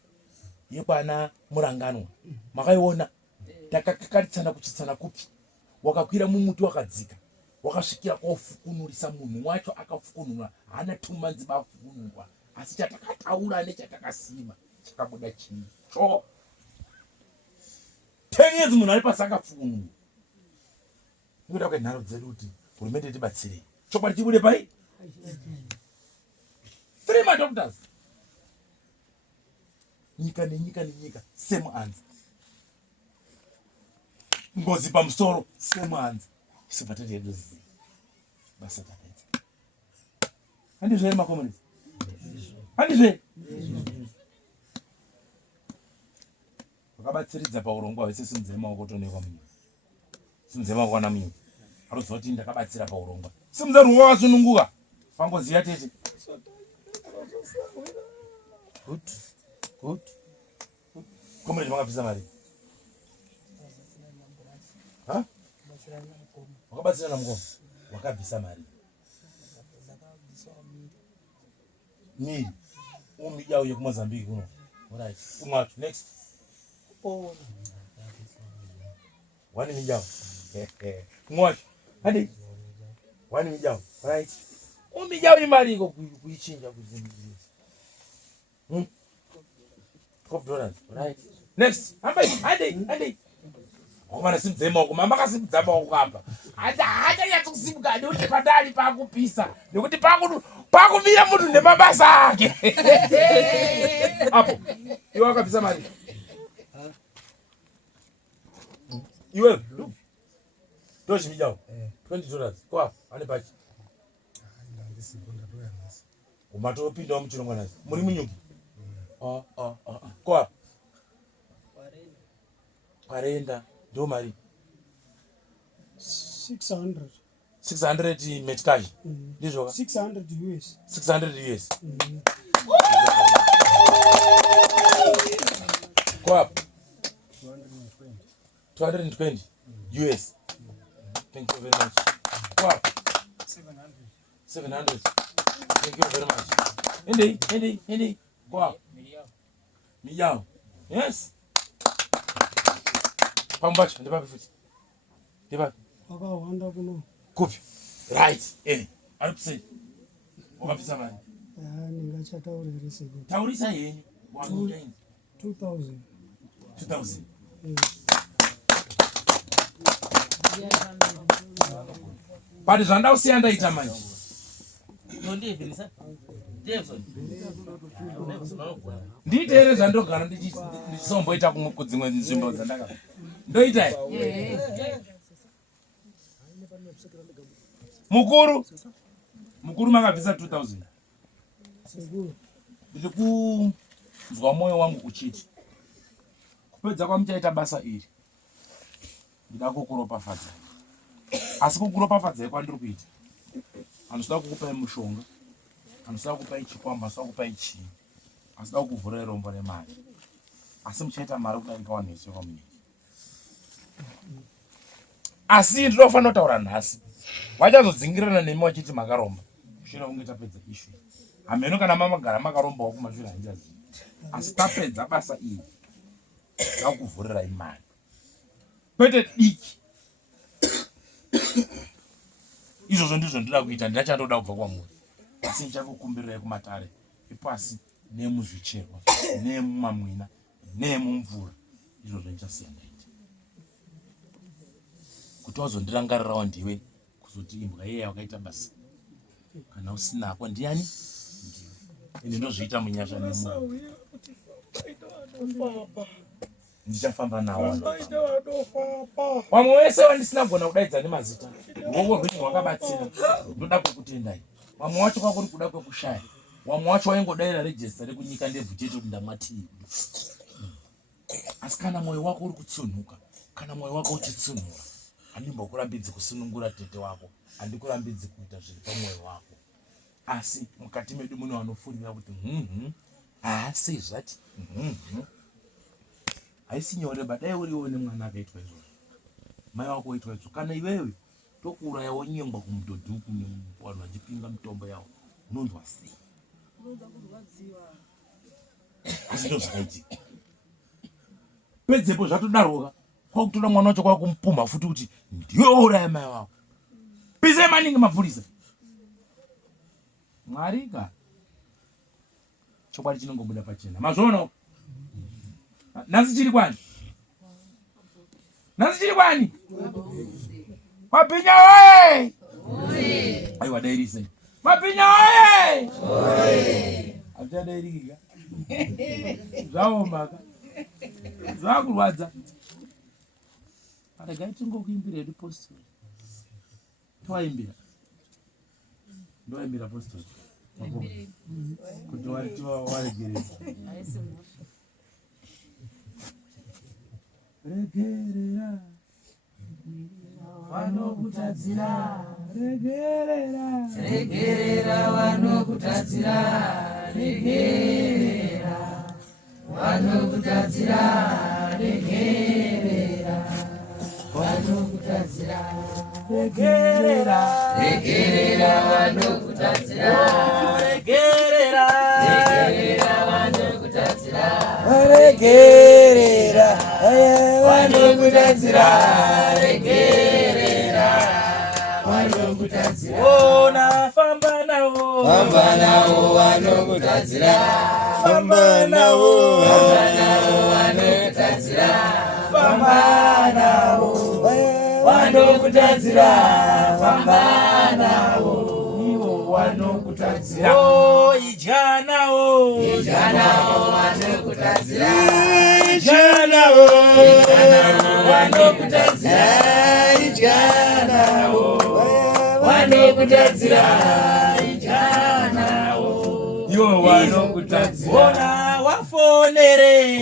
Yekwana Muranganwa. Makaiona takakakaritsana kuchitsana kupi. Wakakwira mumuti wakadzika. Wakasvikira kofukunurisa munhu wacho akafukunura. Hana tumanzi bafukunurwa. Asi chatakataura nechatakasima chakabuda chii. Cho 10 years munhu ari pasi akafukunurwa. Ndoda kwenharo dzedu kuti hurumende tibatsirei. Chokwadi chibude pai? 3 madoctors. Nyika nenyika same answer. Ngozi pamusoro same answer. Isibatete yedu zizi. Basa tapedza. Handizve makomunisi. Handizve. Wakabatsiridza paurongwa hwese simudze maoko tonekwa munhu. Simudze maoko kana munhu. Aruzoti ndakabatsira paurongwa. Simudze ruoko wakasununguka. Pangoziya tete. Good. Komre makabvisa mari. Ha? Wakabatsira namukoma. Wakabvisa mari. Ni umijao yekuMozambique kuno. Alright. Kumwacho next. Wani mijao. Kumwacho. Hadi. Wani mijao. Alright. Umijao imari iko kuichinja kuzimbira. $12. Right. Next. Hadi. Kumana simdzema kumama kasimdzama ukapa. Hata yatsusimuka ndokuti padali pakupisa. Ndokuti pakumira munhu nemabasa ake. Apo. Iwe wakabvisa mari. Iwe. ndochimijao $20 kwa ane pachi umatopindawo muchirongwanazi muri munyuki kwa parenda ndo mari 600 metikashi ndizvoka 600 US kwa 220 US. Thank you very much. Kwa 700. Thank you very much. Hindi. Kwa Miyao. Yes. Pambacho ndipapi futi. Ndipapi? Akawanda kuno. Kupi. Right. Aripse. Wakapisa mani. Ningachataurira seko. Taurisa yenyu. 2000. 2000. Pari zvandausiya ndaita manje. Ndiite here zvandogara ndichisomboita kudzimwe nzvimbo dzandaka. Ndoita here. Mukuru makabvisa 2000. Ndiri kunzwa mwoyo wangu uchiti kupedza kwamuchaita basa iri ndida kukuropafadza. Asi kukuropafadzai kwandiri kuita handisida kukupai mushonga, handisida kukupai chikwama, handisida kukupai chii, handisida kukuvhurai rombo remari, asi muchaita mari kudarika vanhu vese vamunezi. Asi ndinofanira kutaura nhasi, vachazodzingirana nemi vachiti makaromba mushure kunge tapedza ishu. Hameno kana mamagara makarombawo kumashure handichazivi, asi tapedza basa iri ndakuvhurirai mari kwete diki. Izvozvo ndizvo ndinoda kuita, ndinachandoda kubva kwamuri, asi ndichakukumbirirai kumatare epasi nemuzvicherwa nemumamwina nemumvura. Izvozvo ndichasiya ndaita kuti wazondirangarirawo ndiwe kuzoti imbwa iye wakaita basa. Kana usinako ndiani? Ende ndozviita munyasha nemunhu. Ndichafamba nawo. Wamwe wese wandisina kugona kudaidza nemazita, ruoko rwenyu rwakabatsira, ndoda kukutendai. Wamwe wacho kwakuri kuda kwekushaya, wamwe wacho waingodaira rejesta rekunyika ndebvu chete kuti ndamwativi. Asi kana mwoyo wako uri kutsunhuka, kana mwoyo wako uchitsunhura, handimbokurambidzi kusunungura tete wako, handikurambidzi kuita zviri pamwoyo wako. Asi mukati medu mune vanofurira kuti asi zvati haisi nyore, badai uriwo nemwana akaitwa izvozvo, mai wako oitwa izvo, kana iwewe tokuurayawo nyengwa kumudhodhuku vanhu vachipinga mitombo yavo, unonzwa sei? Asi ndo zvakaitika. Pedzepo zvatodaroka kwakutora mwana wacho kwakumupumha futi kuti ndiwe wauraya mai wako. Pisai maningi mapurisa. Mwarika chokwadi chinongobuda pachena. Mazvoona nhasi chiri kwani? Nhasi chiri kwani? Mapinya oye! Aiwa dairisei. Mapinya oye! Hatichadairikika. Zvaomaka. Zvakurwadza. Regai tingokuimbira hedu postori. Towaimbira. Ndoimbira postori. Kuti waregerera. Regerera vanokutadzira, regerera, regerera vanokutadzira, regerera vanokutadzira, regerera vanokutadzira, regerera, regerera vanokutadzira, regerera, regerera vanokutadzira, regerera vanokutadzira, regerera vanokutadzira. Ona famba navo, famba navo vanokutadzira, famba navo, famba navo vanokutadzira, famba navo vanokutadzira, famba navo ivo vanokutadzira. Oh, ijanawo vanokutadzira. Ijanawo vanokutadzira. Ijanawo vanokutadzira. Ijanawo iwo vanokutadzira. Wafonere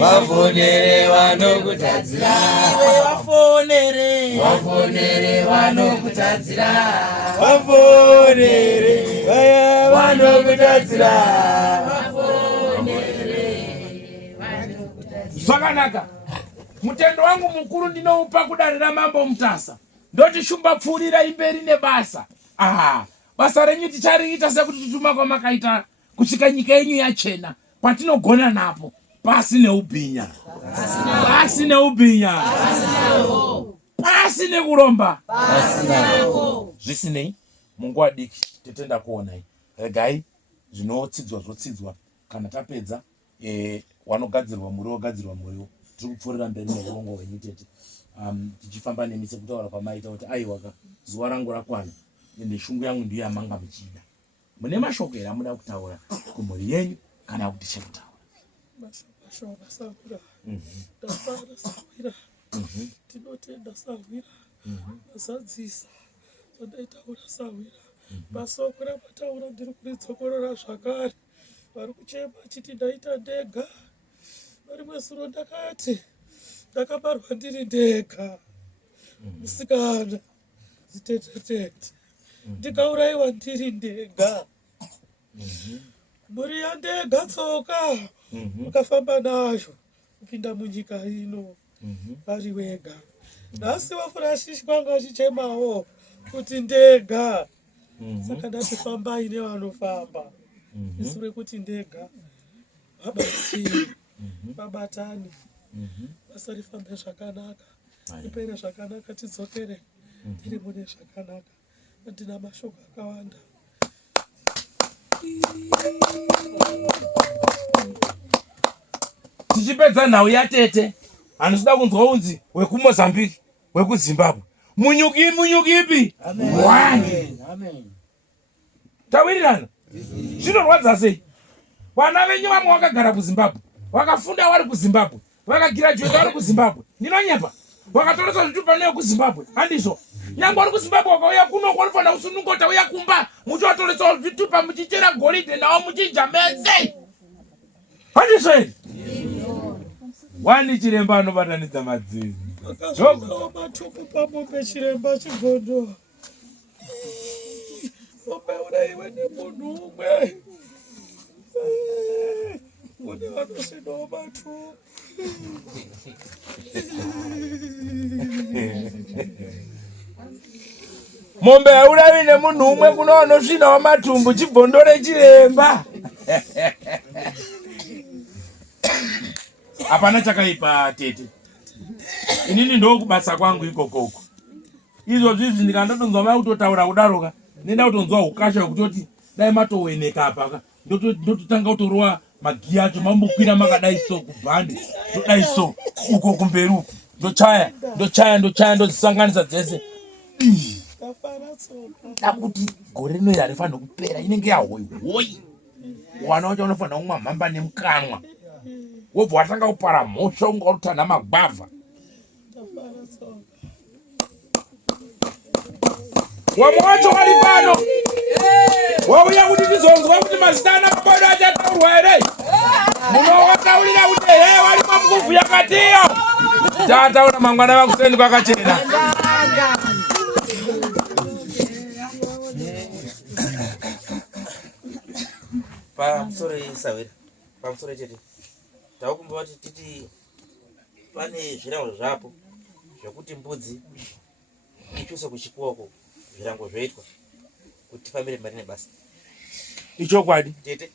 vanokutadzira. Iwe wafonere vanokutadzira. Wafonere vanokutadzira. Zvakanaka. Mutendo wangu mukuru ndinoupa kudarira mambo Mutasa. Ndoti shumba pfurira imberi nebasa. Basa renyu tichariita sekuti tituma kwamakaita kusvika nyika yenyu yachena. Patinogona napo pasi neubhinya, pasi neubhinya, pasi nekuromba, zvisinei. Munguva diki totenda kuonai. Regai zvinotsidzwa zvotsidzwa. Kana tapedza wanogadzirwa muriwo gadzirwa muriwo. Tiri kupfuurira mberi neurongwa hwenyu tete. Tichifamba nemi sekutaura kwamaita kuti aiwa zuva rangu rakwana ende shungu yangu ndiyo yamanga muchida. Mune mashoko here amuda kutaura kumhuri yenyu kana kuti chekutaura? Mashoko Sawira. Ndafara Sawira. Tinotenda Sawira. Mazadzisa. Todaitaura Sawira. Masoko ramataura ndiri kuritsokorora zvakare. Vari kuchema chiti ndaita ndega. Rimwe suro ndakati ndakabarwa ndiri ndega. Musikana zitetetete. Ndikaurayiwa ndiri ndega. Muri yandega tsoka. Mukafamba nayo kupinda munyika ino ari wega. Nhasi wafurashishi kwanga achichemawo kuti ndega. Saka ndati fambai nevanofamba. Isu rekuti ndega vabatsiri vabatani. Basa rifambe zvakanaka. Ipere zvakanaka tidzokere tiri mune zvakanaka. Ndina mashoko akawanda. Tichipedza nhau yatete anoda kunzwa unzi wekuMozambique, wekuZimbabwe. Munyuki ipi? Amen. Tawirirana. Zvinorwadza sei? Vana venyu vamwe vakagara kuZimbabwe, vakafunda vari kuZimbabwe, vakagirajueta vari kuZimbabwe. Ndinonyepa. Vakatoresa zvitupa neyo kuZimbabwe. Handizvo. Nyangwe uri kuZimbabwe wakauya kuno kwanofanira kusunungota uya kumba muchivatoresa zvitupa muchichera goridhe nawo muchidya meze. Handizvo here? Wani chiremba anobatanidza madziri. Vakazvikawo matuku pamombe chiremba chigondo. Umeurayiwe nemunhu umwe. Kune vanosvinawo matuku. Mombe haurawi nemunhu umwe kuno vanosvinawo matumbu chibhondo rechiremba. Hapana chakaipa tete. Inini ndo kubasa kwangu ikokoko. Izvo zvizvi ndikandotonzwa vakutotaura kudaroka. Nenda kutonzwa ukasha wekutoti dai matoweneka apa. Ndototanga kutorwa magiya acho mambokwira makadai so kubhandi. Todai so uko kumberi uko. Ndochaya ndodzisanganisa dzese. Dakuti gore rino harifanira kupera, inenge yahoyi. Wana wacho unofanira kumwa mhamba nemukanwa. Wobva watanga kupara mhosva ungautana magwavha. Wamwe wacho wari pano. Wauya kuti tizonzwa kuti mazita anamabodo achataurwa here. Munowataurira kuti wari mamukuvu yakatiyo. Tataura mangwana vakuseni kwakachena. Pamusoro Sawira, pamusoro chete. Takumba kuti titi pane zvirango zvapo zvekuti mbudzi ichuse kuchikuoko zvirango zvoitwa kuti tifambire mberi nebasa. Ichokwadi Tete.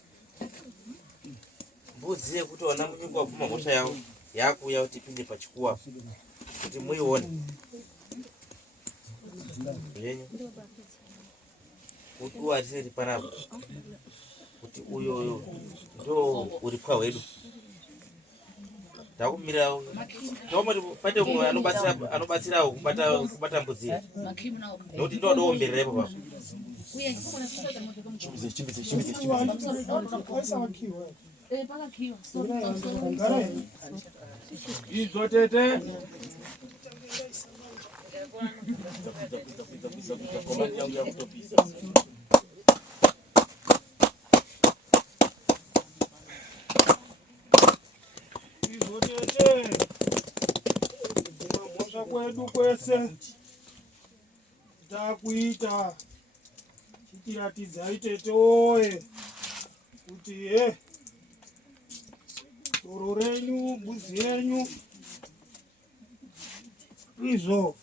Mbudzi yekuti wana munyuka wabvuma hosha yawo yakuuya kuti ipinde pachikuwa kuti muione. Zvenyu. Kuti uwatisiri panapo. Kuti uyo ndo uri kwa wedu. takumira taomati pate umwe anobatsirawo kubata mbudzi nokuti ndodombererepo papo Izvo tete. kumamosha kwedu kwese takuita chitiratidzai tete oye kuti doro renyu mbudzi yenyu izvo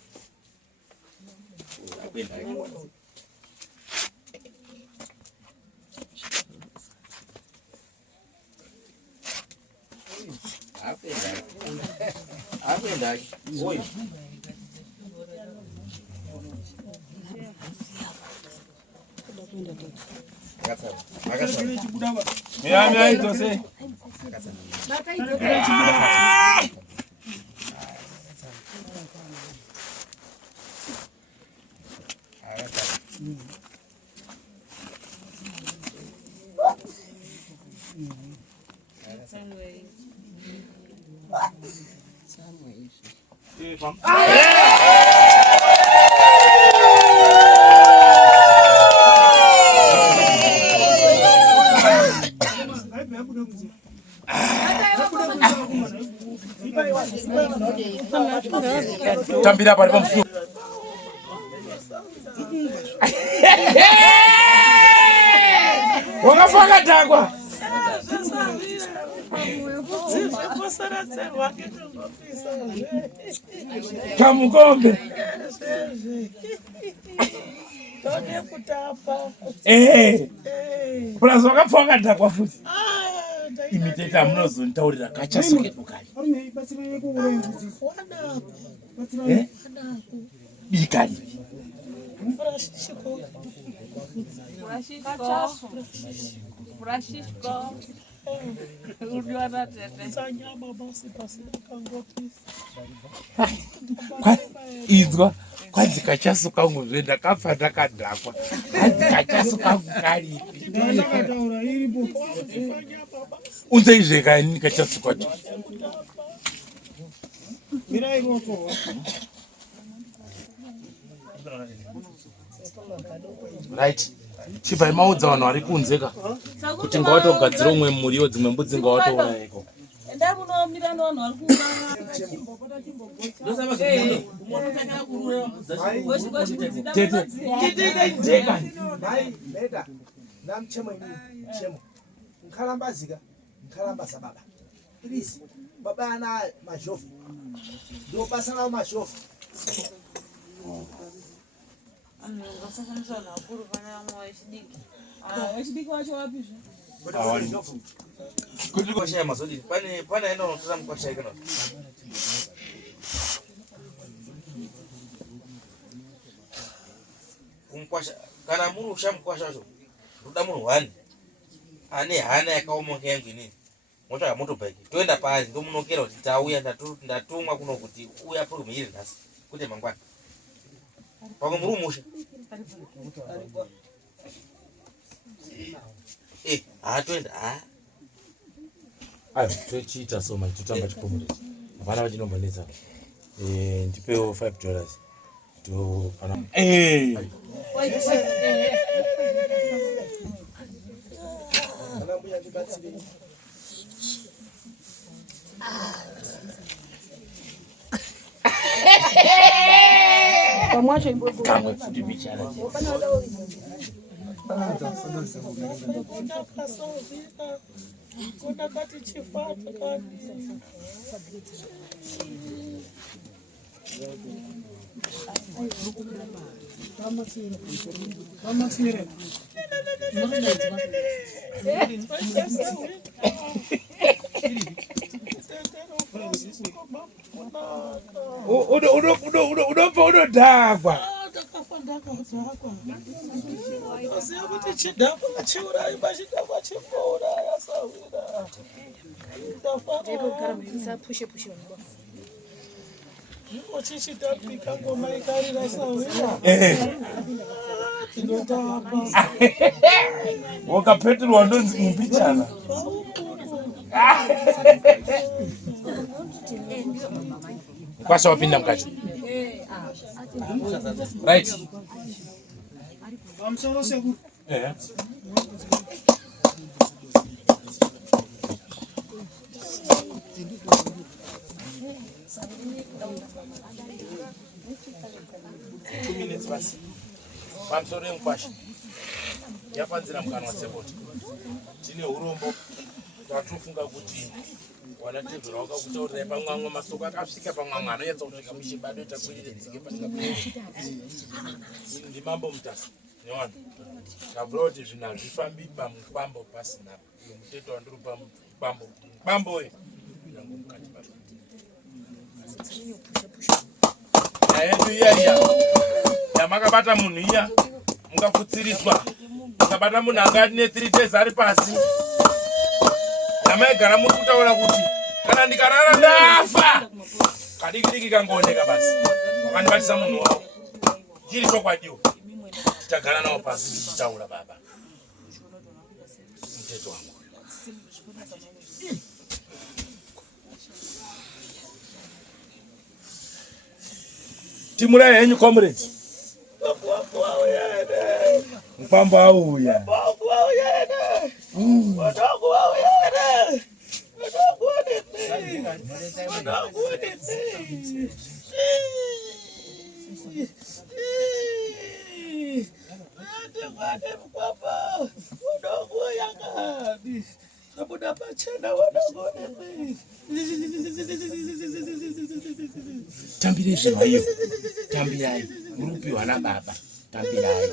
Tambira pari pamusu. Wakafaka tagwa. Kamukombe. Plus wakafaka tagwa futi. Imiteta munozontaurira kachasukedukari. Bikari. Francisco. Izwa kwanzi kachasuka nguzve ndakafa ndakadhakwa kwanzi kachasuka ngukari unze izve kani kachasuka tu right chipai maudza vanhu vari kunzeka kuti ngawatogadzira umwe muriwo dzimwe mbudzi ngawatourayiko Nkalambazika nkhalambaza baba please baba ana majofu ndio pasa na majofu kuti kwashaya mazodi pane enda unotora mukwashaya kana kumkwasha kana muri ushamukwashacho ruda munhu wani ane hana yakaomoka yangu inini motsvaga motobheki toenda pari ndomunokera kuti tauya ndatumwa kuno kuti uya puri muiri nhasi kuti mangwana pamwe muri umusha toenda ayo tochiita so manje totamba chikomureti hapana vachinombanetsa ndipewo $5 to pana kamwe futi bichara unodhagwa Ziya kuti chidhakwa chiurayi pachidhakwa chimbouraya Sawira. Zviko chichitapika ngoma ikarira Sawira. Tinotamba. Wakapeterwa ndonzi mupichana. Kwasha wapinda mukati. Right. Pamusoro sekuru. Pamusoro emukwashi yapanzira mukanwa sepoti tine urombo tatofunga kuti wana tevhera wakakutaurirai pamwamwa masoko akasvika pamwamwa anonyatsa kusvika mushibado takwirire dzike ndimambo mutasi newana kabura kuti zvinhu hazvifambi pamukwambo pasina iyo mutete wandiri pamukwambo mukwambo we nango mukati nayedu iya yamakabata munhu iya mukafutsiriswa mukabata munhu anga ane 3 days ari pasi yamaigara muri kutaura kuti kana ndikarara ndafa kadiki kangooneka basi wakandibatisa munhu wavo chiri chokwadiwo tichagara nawo pasi tichitaura baba mutete wangu timurai henyu comrades mupambo auya tambirai zvevaiyo tambirai murupiwa nababa tambirai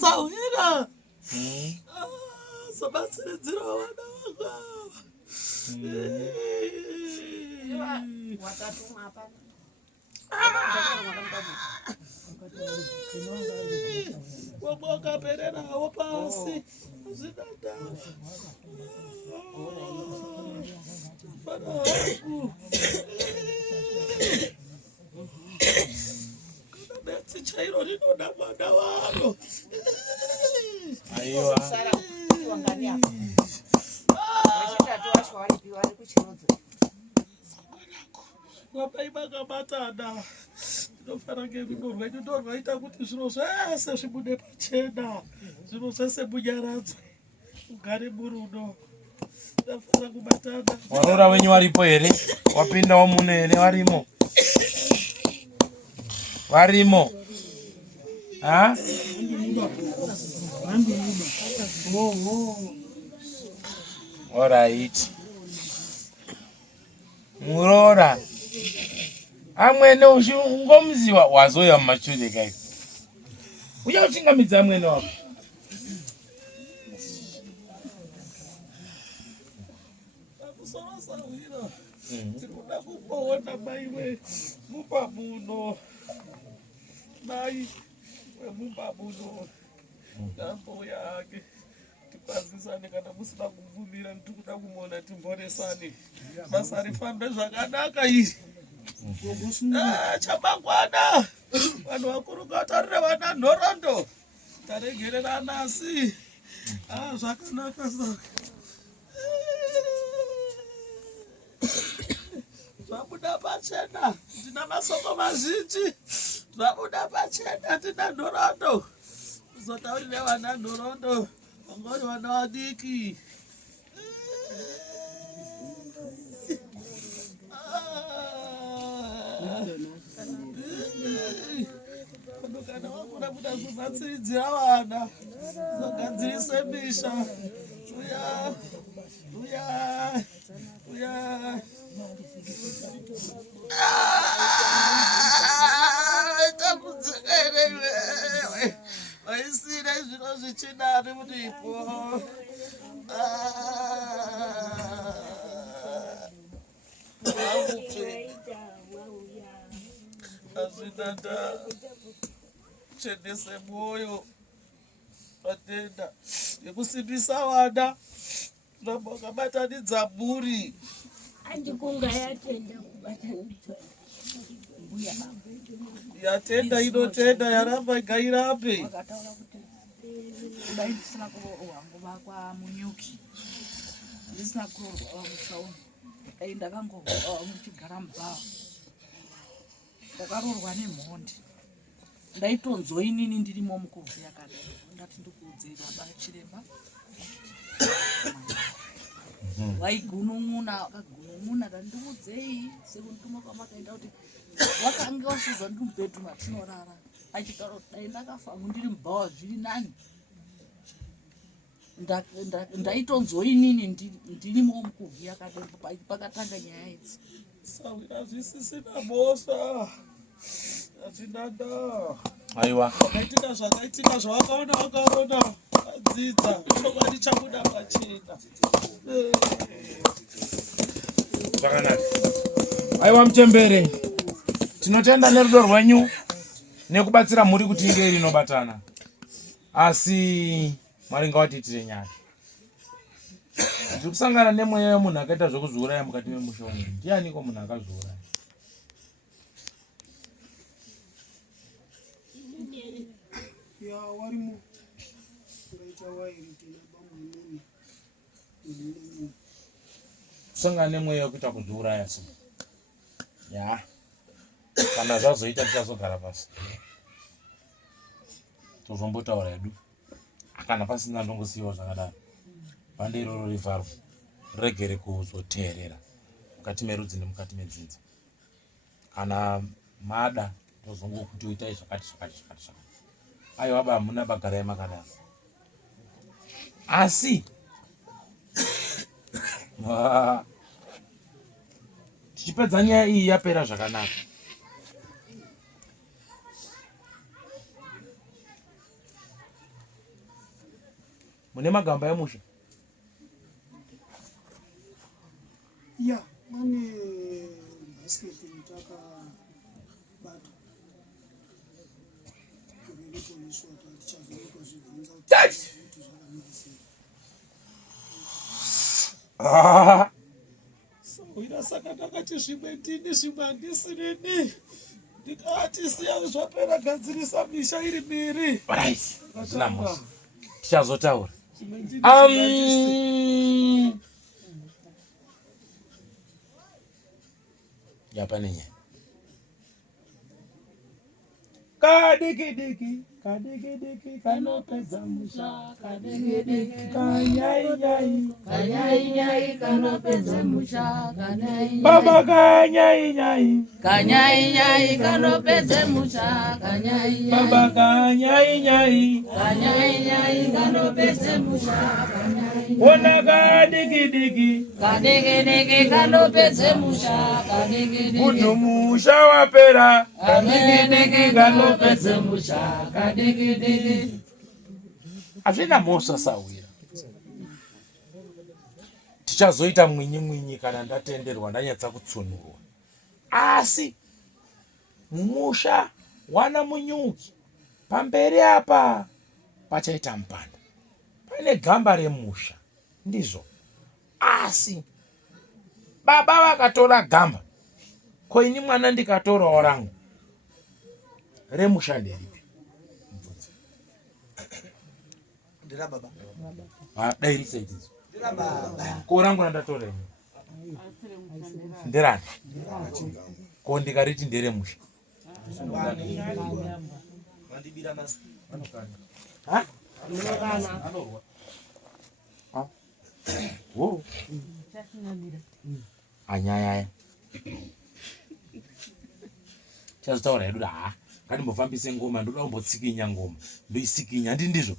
Sawira. Sobatsiridzira vana Waboka perera wapasi zidada faraku kana beti chairo rinoda mwana waro aiwa Wangania. Wachitatu wacho walipiwa wali kuchirodza. Wapaibaga batana. Ndofana ngerudo rwedu ndo rwaita kuti zviro zvese zvibude pachena. Zviro zvese bunyaradzwe. Ugare murudo. Ndofana kubatana. Warora wenyu waripo here? Wapindawo muno here warimo? Warimo? Ha? All right. Murora. amwene ngomziwa wazoya mumashure kai uya uchingamidza amwene wako akusarasawira tirikuda kumboona mai wemupa muno mai wemupa muno ndambouya hake tikwazisane kana musina kubvumira ndirikuda kumuona timboresane basa rifambe zvakanaka iri chamangwana vanhu vakuru ngatarire vana nhoroondo taregererana asi zvakanaka saka zvabuda pachena ndina masoko mazhinji zvabuda pachena ndina nhoroondo kuzotaurire vana nhoroondo vangori vana vadiki kana wakura kuda kubatsiridzira vana zogadzirise misha uya tamudzikere vaisire zvino zvichinari muripo azvinanda chenese mwoyo vatenda yekusimbisa vana ramba ukabatanidza mhuri yatenda inotenda yaramba ngairambe kudai ndisina kurohwa kwa munyuki ndisina kurohwa mushauni dai ndakangohwa muchigara mubhawa ndakarorwa nemhondi ndaitonzoinini ndirimo mukuvhuya kadai ndati ndikuudzira bachiremba waigunun'una wakagunun'una dandimudzei sekundituma kwamakaenda kuti wakange wasvizwa ndiri mubhedhu matinorara achitaura kuti dai ndakafamu ndiri mubhawa zviri nani ndaitonzoinini ndirimo mukuvhuya kadai pakatanga nyaya idzi sawira zvisisina bosha azvinanda aiwa zvakaitika zvakaitika zvawakaona wakaona adzidza chokwadi chabuda pachena zvakanaka aiwa muchembere tinotenda nerudo rwenyu nekubatsira mhuri kuti inge iri inobatana asi mwari ngawatiitire nyaya ndiri kusangana nemweya wemunhu akaita zvekuzviuraya mukati memusha umu ndianiko munhu akazviuraya warimo ngaita wairi tena bamwe kusangana nemweya wekuita kuzviuraya so ya kana zvazoita tichazogara pasi tozombotaura hedu kana pasina ndongosiyiwa zvakadaro bhande iroro rivharwa regere kuzoteerera mukati merudzi nemukati medzinza kana mada tozongokuti uitai zvakati aiwa baba muna bagarai makadaro asi tichipedza nyaya iyi yapera zvakanaka mune magamba emusha ya mane basiketi mutakabata kuririponiswa tichazoita zvibvunza kuti zvakamira sawira saka ndakati zvimwe ndini zvimwe handisirini ndikati siya zvapera gadzirisa misha iri miri hazvina musha tichazotaura yapane nyaya kadiki kadegedege kanopedza musha, kadegedege kanyayinyai, Kanyayinyai kanopedza musha, kanyayinyai. baba kanyayinyai, Kanyayinyai kanopedza musha, kanyayinyai. baba kanyayinyai, Kanyayinyai kanopedza musha, kanyayinyai. ona kadegedege Kadegedege kanopedza musha, kadegedege. kuti musha wapera, Kadegedege kanopedza musha, kadegedege. hazvina mosasawira. Tichazoita mwinyi kana ndatenderwa ndanyatsa kutsunurwa, asi mumusha wana munyuki pamberi apa pachaita mupanda, pane gamba remusha ndizvo, asi baba vakatora gamba, koini mwana ndikatorawo rangu, remusha nderipi? Ndira baba. Dai risaidzizo Ndira baba. ko rangu nandatora ini nderani, ko ndikariti nderemusha Mandibira masi. Ha? Wo. Anyaya. Chazotaura hedu da ngatimbofambise ngoma, ndoda kumbotsikinya ngoma, ndoisikinya handi ndizvo,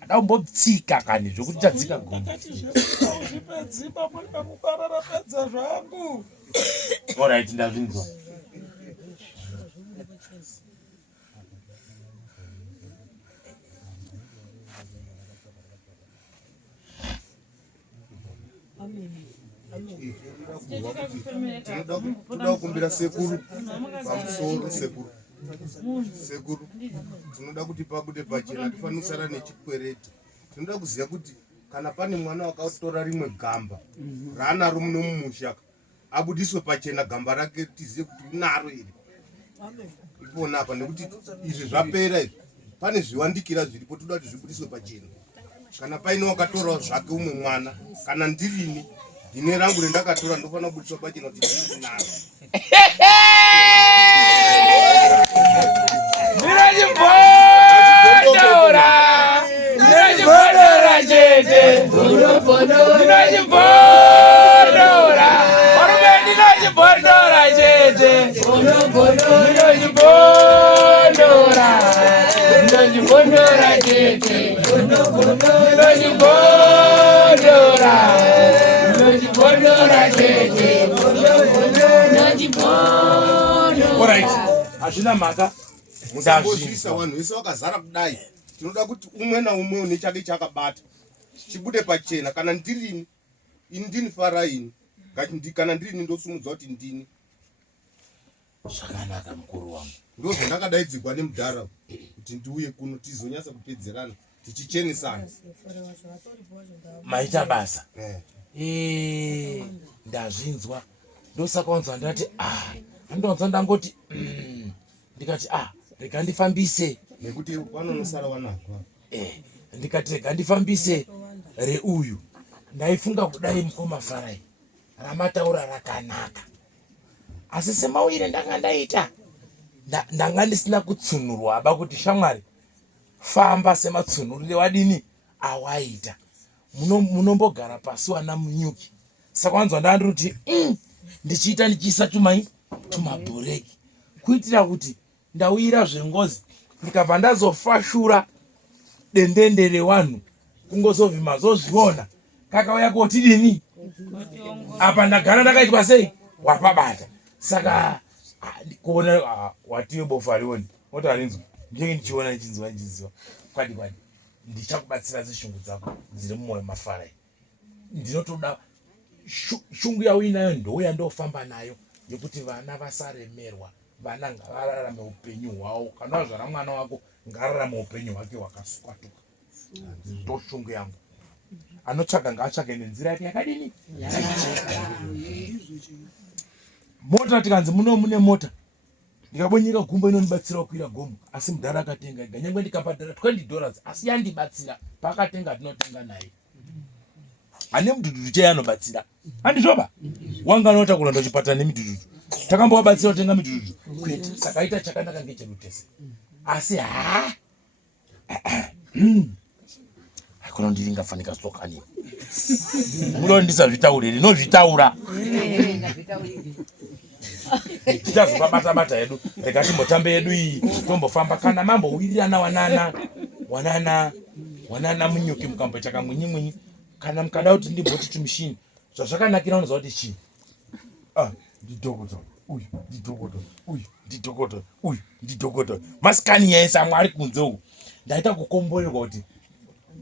ada kumbotsika kani zvokuti chadzika goma. Ndakati zvipedzimba muri pakuparara pedza zvangu. Alright, ndazvinzwa. Tinoda kukumbira sekuru pamusoro. Sekuru tinoda kuti pabude pachena, tifanira kusara nechikwereti. Tinoda kuziva kuti kana pane mwana wakatora rimwe gamba raanaro muno mumusha, abudiswe pachena gamba rake, tizive kuti unaro iri ipona apa, nekuti izvi zvapera izvi. Pane zviwandikira zviripo, toda kuti zvibudiswe pachena. Kana paine wakatorawo zvake umwe mwana, kana ndirini ndine rangu rendakatora, ndofanira kubudiswa pachena kuti ndinaro. Ndinachibhodora chete, ndinachibhodora warume, ndinachibhodora chete, ndinachibhodora chete, ndinachibhodora chete. Alright, hazvina mhaka. Musambozvisa vanhu vese vakazara kudai. Tinoda kuti umwe naumwe une chake chakabata chibude pachena. Kana ndirini, ini ndini Faraini, kana ndirini ndosumudza kuti ndini. Zvakanaka mukuru wangu, Ndo zvandakadaidzirwa nemudhara kuti ndiuye kuno tizonyasa kupedzerana tichichenesana. maita basa. Ndazvinzwa, ndosaka wanzwa ndati andowanzwa ndangoti ndikati rega ndifambise, Nekuti vanonosara vanagwa. ndikati rega ndifambise reuyu. Ndaifunga kudai mukoma Farai ramataura rakanaka, asi semauire ndanga ndaita ndanga ndisina kutsunurwa aba kuti shamwari famba sematsunurire wadini awaita, munombogara pasi wana munyuki. Saka wanzwa ndandoti ndichiita ndichiisa tumabhureki kuitira kuti ndawira zvengozi ndikabva ndazofashura dendende rewanhu kungozovhima zozviona kakauya koti dini apa ndagara ndakaitwa sei wapabata. Saka kuona watiwe bofa rioni oti harinzwa ndinenge ndichiona nichinziwa kwadi ndichakubatsira zishungu dzako dziri mumwoyo maFarai. Ndinotoda shungu yauinayo ndouya ndofamba nayo yekuti vana vasaremerwa, vana ngavararame upenyu hwavo. Kana wazvara mwana wako ngaararame upenyu hwake hwakasukatuka. Ndo shungu yangu. Anotsvaga ngaatsvage nenzira yake yakadini. Mota tikanzi mune mota, ndikabonyeka gumbo inonibatsira kukwira gomo, asi mudhara akatenga ega, nyangwe ndikabhadhara $20 asi yandibatsira pakatenga tinotenga naye. Ane mudududu chaiye anobatsira handizvoba, wanga anotakura ndochipata nemidududu, takambowabatsira kutenga midududu kwete. Saka aita chakanaka ngechelutese, asi Kono ndiringafanika sokani. Mulo ndisazvitaurire nozvitaura. Tichazobata yedu reka timbotambe yedu iyi tombofamba kana mambo wirirana wanana munyuki mukambo chakamwinyi kana mukada kuti ndimboti tumushini zvazvakanakira unoziva kuti chii ndidhokotora uyu ndidhokotora uyu ndidhokotora uyu ndidhokotora masikani yaisa mwari kunze uku ndaita kukomborerwa kuti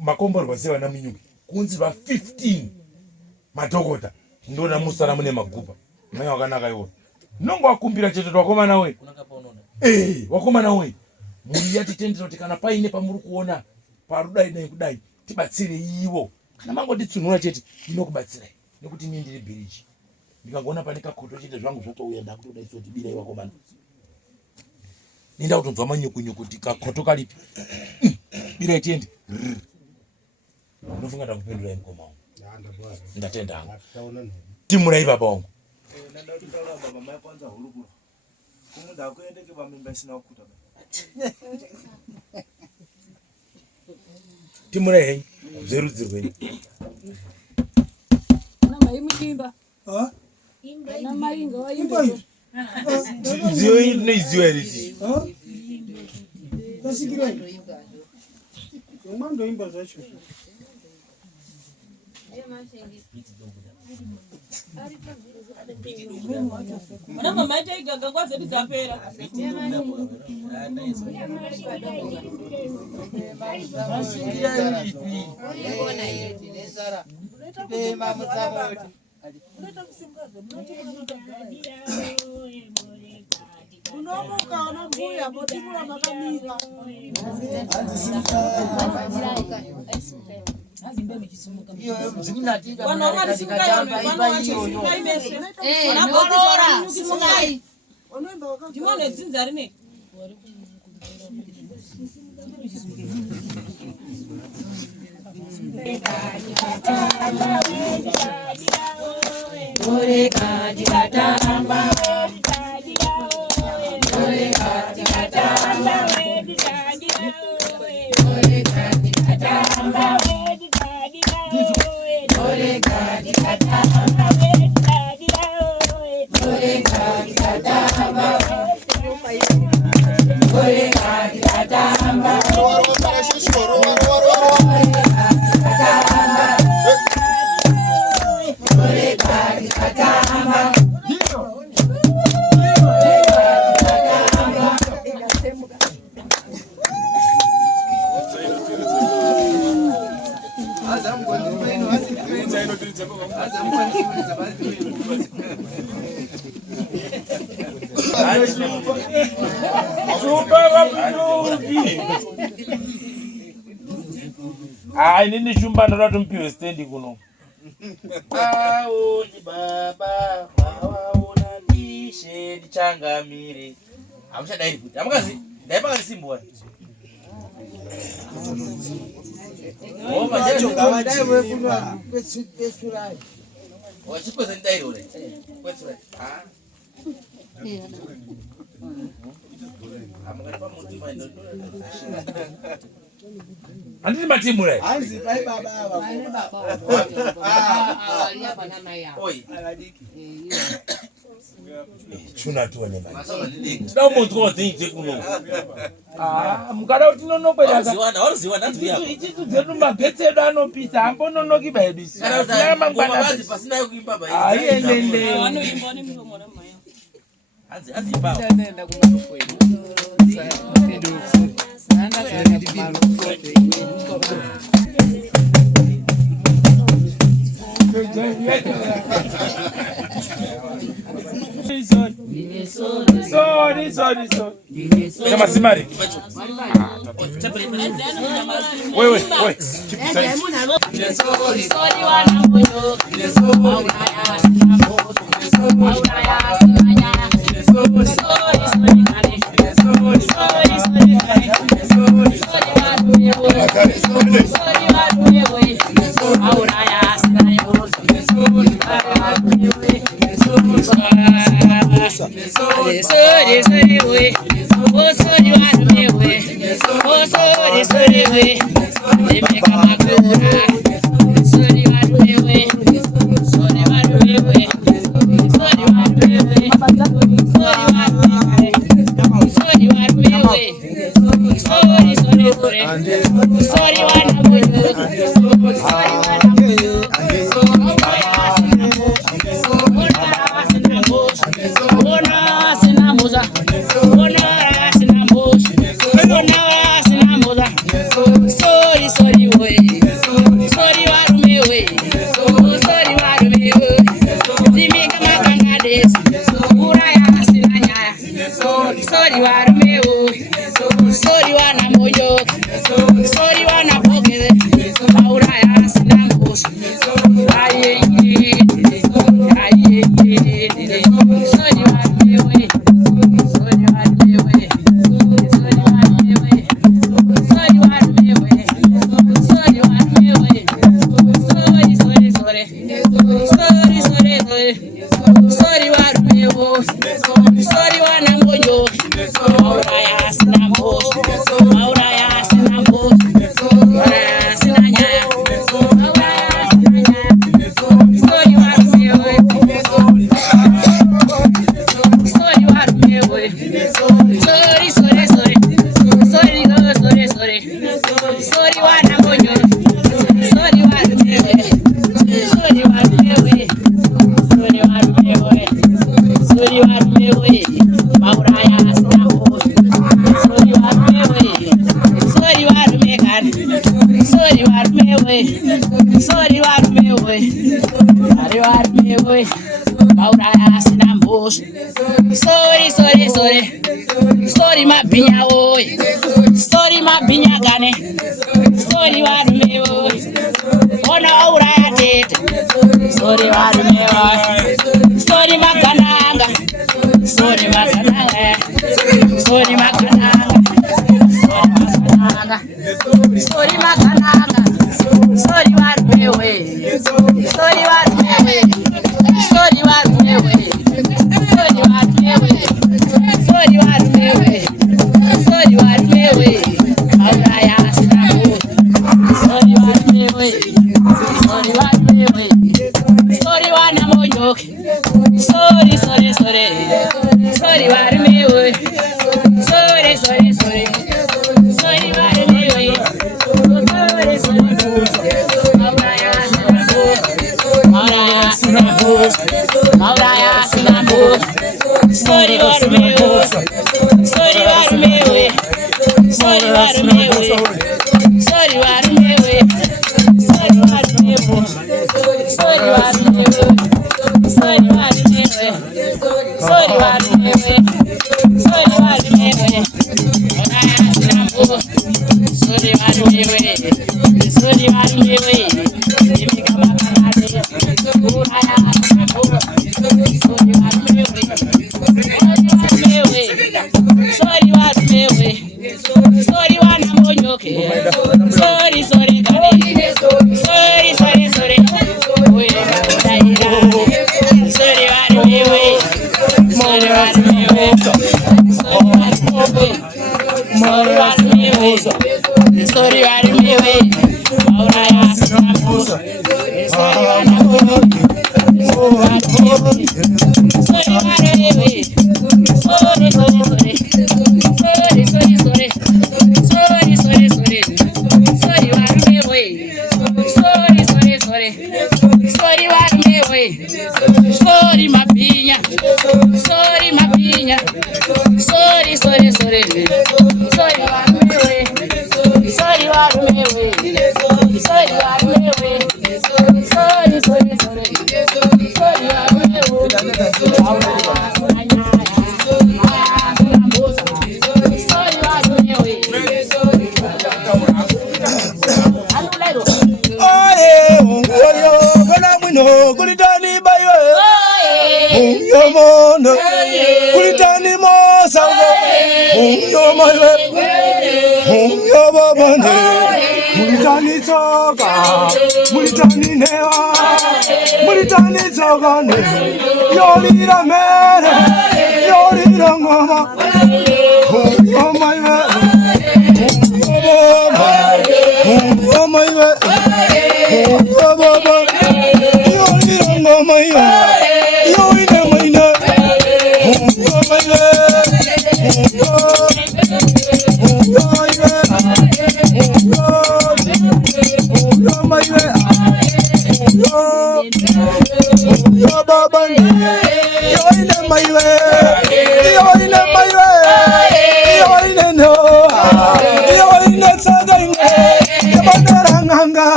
makomborerwa sevana munyuki kunzi va 15 madhokota ndona musara mune magubha manya wakanaka iwo nongo wakumbira chete wakomana we wakomana we muri yatitendera kuti kana paine pamuri kuona parudai kudai tibatsire ivo kana mangotitsunura chete inokubatsirai nekuti ini ndiri bhiriji ndikangona pane kakoto chete zvangu zvotouya ndakutodaiswa kuti birai wakomana ninda kutonzwa manyukunyuku kuti kakoto kalipi birai tiende unofunga ndakupendurai mukoma wangu ndatenda hangu timurai baba wangu timurai hei zverudzi rwenyu ziyo iyi tinoiziva here sisi mandoimba zvacho Mana mama ita kwa zetu zapera. Nini shumba ndoto mpiwe stendi kuno. Aoni baba waona dishe dichangamire. Amushadai kuti. Amukazi ndaipa simbo. Majacho ngawachi wefunwa kwetsurai. Wachikweza ndairo ule. Kwetsurai. Amukalipa mutima ndo. Andini matimu re. Anzi pai baba baba. Alia bana maya. Oi. Chuna tuone mali. Tida umuntu kodzinze kuno. Mukada kuti nonokweda. Waruziwana nziya. Ichi dzedu magetsi edu anopisa ambononoki baidu. Kana mangwana bazi pasina yokuimba bai. Ayendele. Wanoimba ni mtu mwana maya. Azi pao. Nenda kumafueni. Nanda kana kumafueni. Sorry. Kama simari. Wewe. Sorry wana moyo. Sorry, Sorry ma pinya oi. Sorry ma pinya gane. Sorry warume oi. Ona aura ya tete. Sorry warume oi. Sorry ma kananga. Sorry ma kananga. Sorry ma kananga. Sorry ma kananga. Sorry warume oi. Sorry warume oi. Sorry warume oi. Sorry warume oi. Sorry warume oi. Sorry warume oi. Aura ya sinabu. Sorry warume oi. Sorry warume oi. Sorry wana moyo. Sorry sorry sorry. Sorry warume oi. Sorry sorry sorry. Sorry warume oi. Sorry sorry. Aura ya sinabu. Aura ya sinabu. Aura ya sinabu. Sorry warume oi. Sorry warume oi. Sorry warume oi. Sorry warume oi. Sorry warume oi. Sorry warume oi. Sorry warume oi. Sorry warume oi. Sorry warume oi. Ona sinabu. Sorry warume oi. Sorry warume oi. Mimi kama kanade. Una ya sinabu. Sorry warume oi. Sorry warume oi. Sorry wana monyoke. Sorry sorry gane. Sorry sorry sorry. Oye daira. Sorry warume oi. Sorry warume oi. Sorry warume oi. Sorry warume oi. Aura ya sinabu. Sorry warume oi. Sorry warume oi. Sorry sorry sorry. Sorry sorry sorry. Sorry sorry sorry. Sorry warume oi. Sorry sorry sorry. Sorry warume oi. Sorry mapinya. Sorry mapinya. Sorry sorry sorry. Sorry warume oi. Sorry warume oi. Sorry warume oi. Sorry sorry sorry. Sorry warume Kulitani mosango, yo mawe, yo babane, kulitani soga, kulitani newa, kulitani soga ne, yo lira mere, yo lira ngoma, yo mawe, yo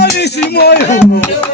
Wali si moyo,